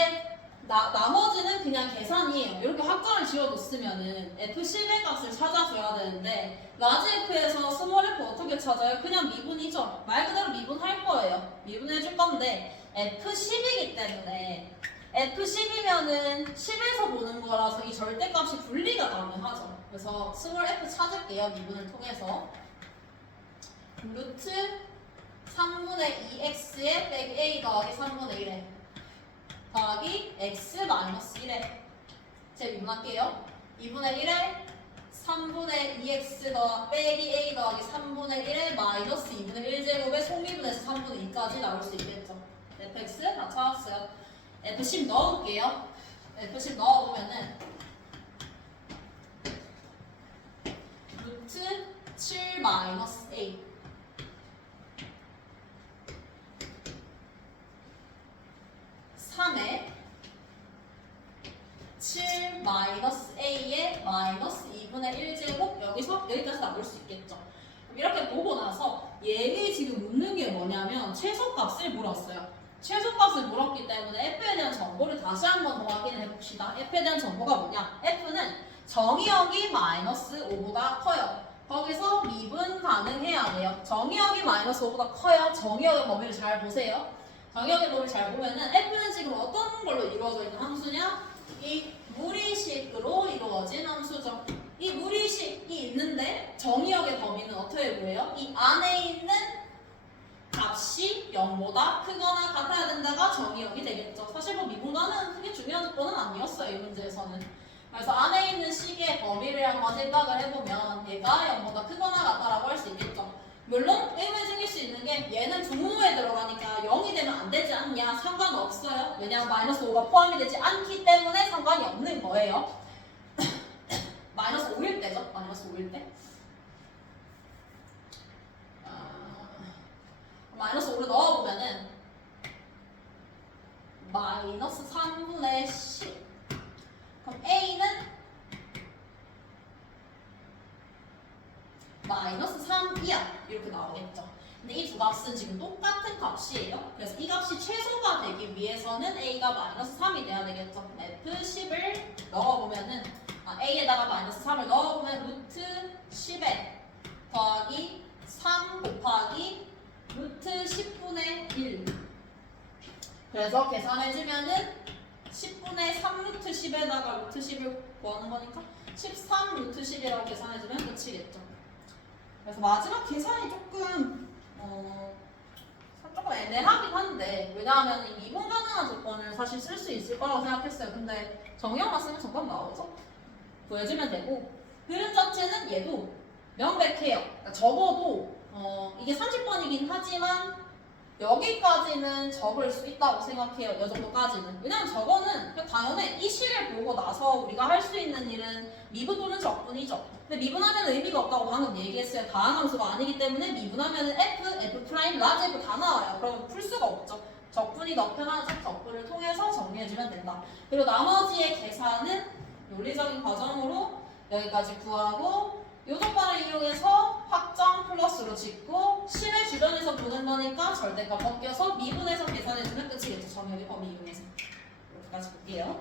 나머지는 그냥 계산이에요. 이렇게 확정을 지어뒀으면은 F10의 값을 찾아줘야 되는데 라지 F에서 스몰 F 어떻게 찾아요? 그냥 미분이죠. 말 그대로 미분할 거예요. 미분해줄 건데 F10이기 때문에 F10이면은 10에서 보는 거라서 이 절대값이 분리가 가능하죠. 그래서 스몰 F 찾을게요. 미분을 통해서 루트 3분의 2x에 빼기 a 더하기 3분의 1에 더하기 x-1에 제 미분할게요. 2분의 1에 3분의 2x 더 빼기 a 더하기 3분의 1에 마이너스 2분의 1제곱에 속미분에서 3분의 2까지 나올 수 있겠죠. fx 다 찾았어요. f10 넣어볼게요. f10 넣어보면은 루트 7 마이너스 a 3에 7 마이너스 a에 마이너스 2분의 1제곱 여기까지 나올 수 있겠죠. 그럼 이렇게 보고 나서 얘가 지금 묻는 게 뭐냐면 최소값을 물었어요. 최소값을 물었기 때문에 f에 대한 정보를 다시 한번 더 확인해 봅시다. f에 대한 정보가 뭐냐? f는 정의역이 마이너스 5보다 커요. 거기서 미분 가능해야 돼요. 정의역이 마이너스 5보다 커요. 정의역의 범위를 잘 보세요. 정의역의 범위를 잘 보면은 f는 지금 어떤 걸로 이루어져 있는 함수냐? 이 무리식으로 이루어진 함수죠. 이 무리식이 있는데 정의역의 범위는 어떻게 구해요? 이 안에 있는 값이 0보다 크거나 같아야 된다가 정의역이 되겠죠. 사실 뭐 미분과는 크게 중요한 조건은 아니었어요. 이 문제에서는. 그래서 안에 있는 식의 범위를 한번 생각을 해보면 얘가 0보다 크거나 같다라고 할 수 있겠죠. 물론 의문이 생길 수 있는 게 얘는 분모에 들어가니까 0이 되면 안 되지 않냐? 상관없어요. 왜냐하면 마이너스 5가 포함이 되지 않기 때문에 상관이 없는 거예요. 마이너스 5일 때죠. 마이너스 5일 때. 마이너스 5를 넣어보면은 마이너스 3분의 10. 그럼 A는 마이너스 3이야. 이렇게 나오겠죠. 근데 이 두 값은 지금 똑같은 값이에요. 그래서 이 값이 최소가 되기 위해서는 A가 마이너스 3이 돼야 되겠죠. F10을 넣어보면은 A에다가 마이너스 3을 넣어보면 루트 10에 더하기 3 곱하기 루트 10분의 1. 그래서 계산해주면은 10분의 3 루트 10에다가 루트 10을 구하는 거니까 13 루트 10이라고 계산해주면 끝이겠죠. 그래서 마지막 계산이 조금 애매하긴 한데 왜냐하면 이 미분 가능한 조건을 사실 쓸 수 있을 거라고 생각했어요. 근데 정의역만 쓰면 정답 나오죠? 구해주면 되고 그림 자체는 얘도 명백해요. 그러니까 적어도 이게 30번이긴 하지만 여기까지는 적을 수 있다고 생각해요. 이 정도까지는. 왜냐면 저거는 그냥 당연히 이 식을 보고 나서 우리가 할 수 있는 일은 미분 또는 적분이죠. 근데 미분하면 의미가 없다고 방금 얘기했어요. 다항함수가 아니기 때문에 미분하면 F, F', 라지 F 다 나와요. 그러면 풀 수가 없죠. 적분이 더 편하죠. 적분을 통해서 정리해주면 된다. 그리고 나머지의 계산은 논리적인 과정으로 여기까지 구하고 요조과를 이용해서 확정 플러스로 짓고 실의 주변에서 보는 거니까 절대값 벗겨서 미분해서 계산해주면 끝이겠죠. 정렬의 범위 이용해서. 여기까지 볼게요.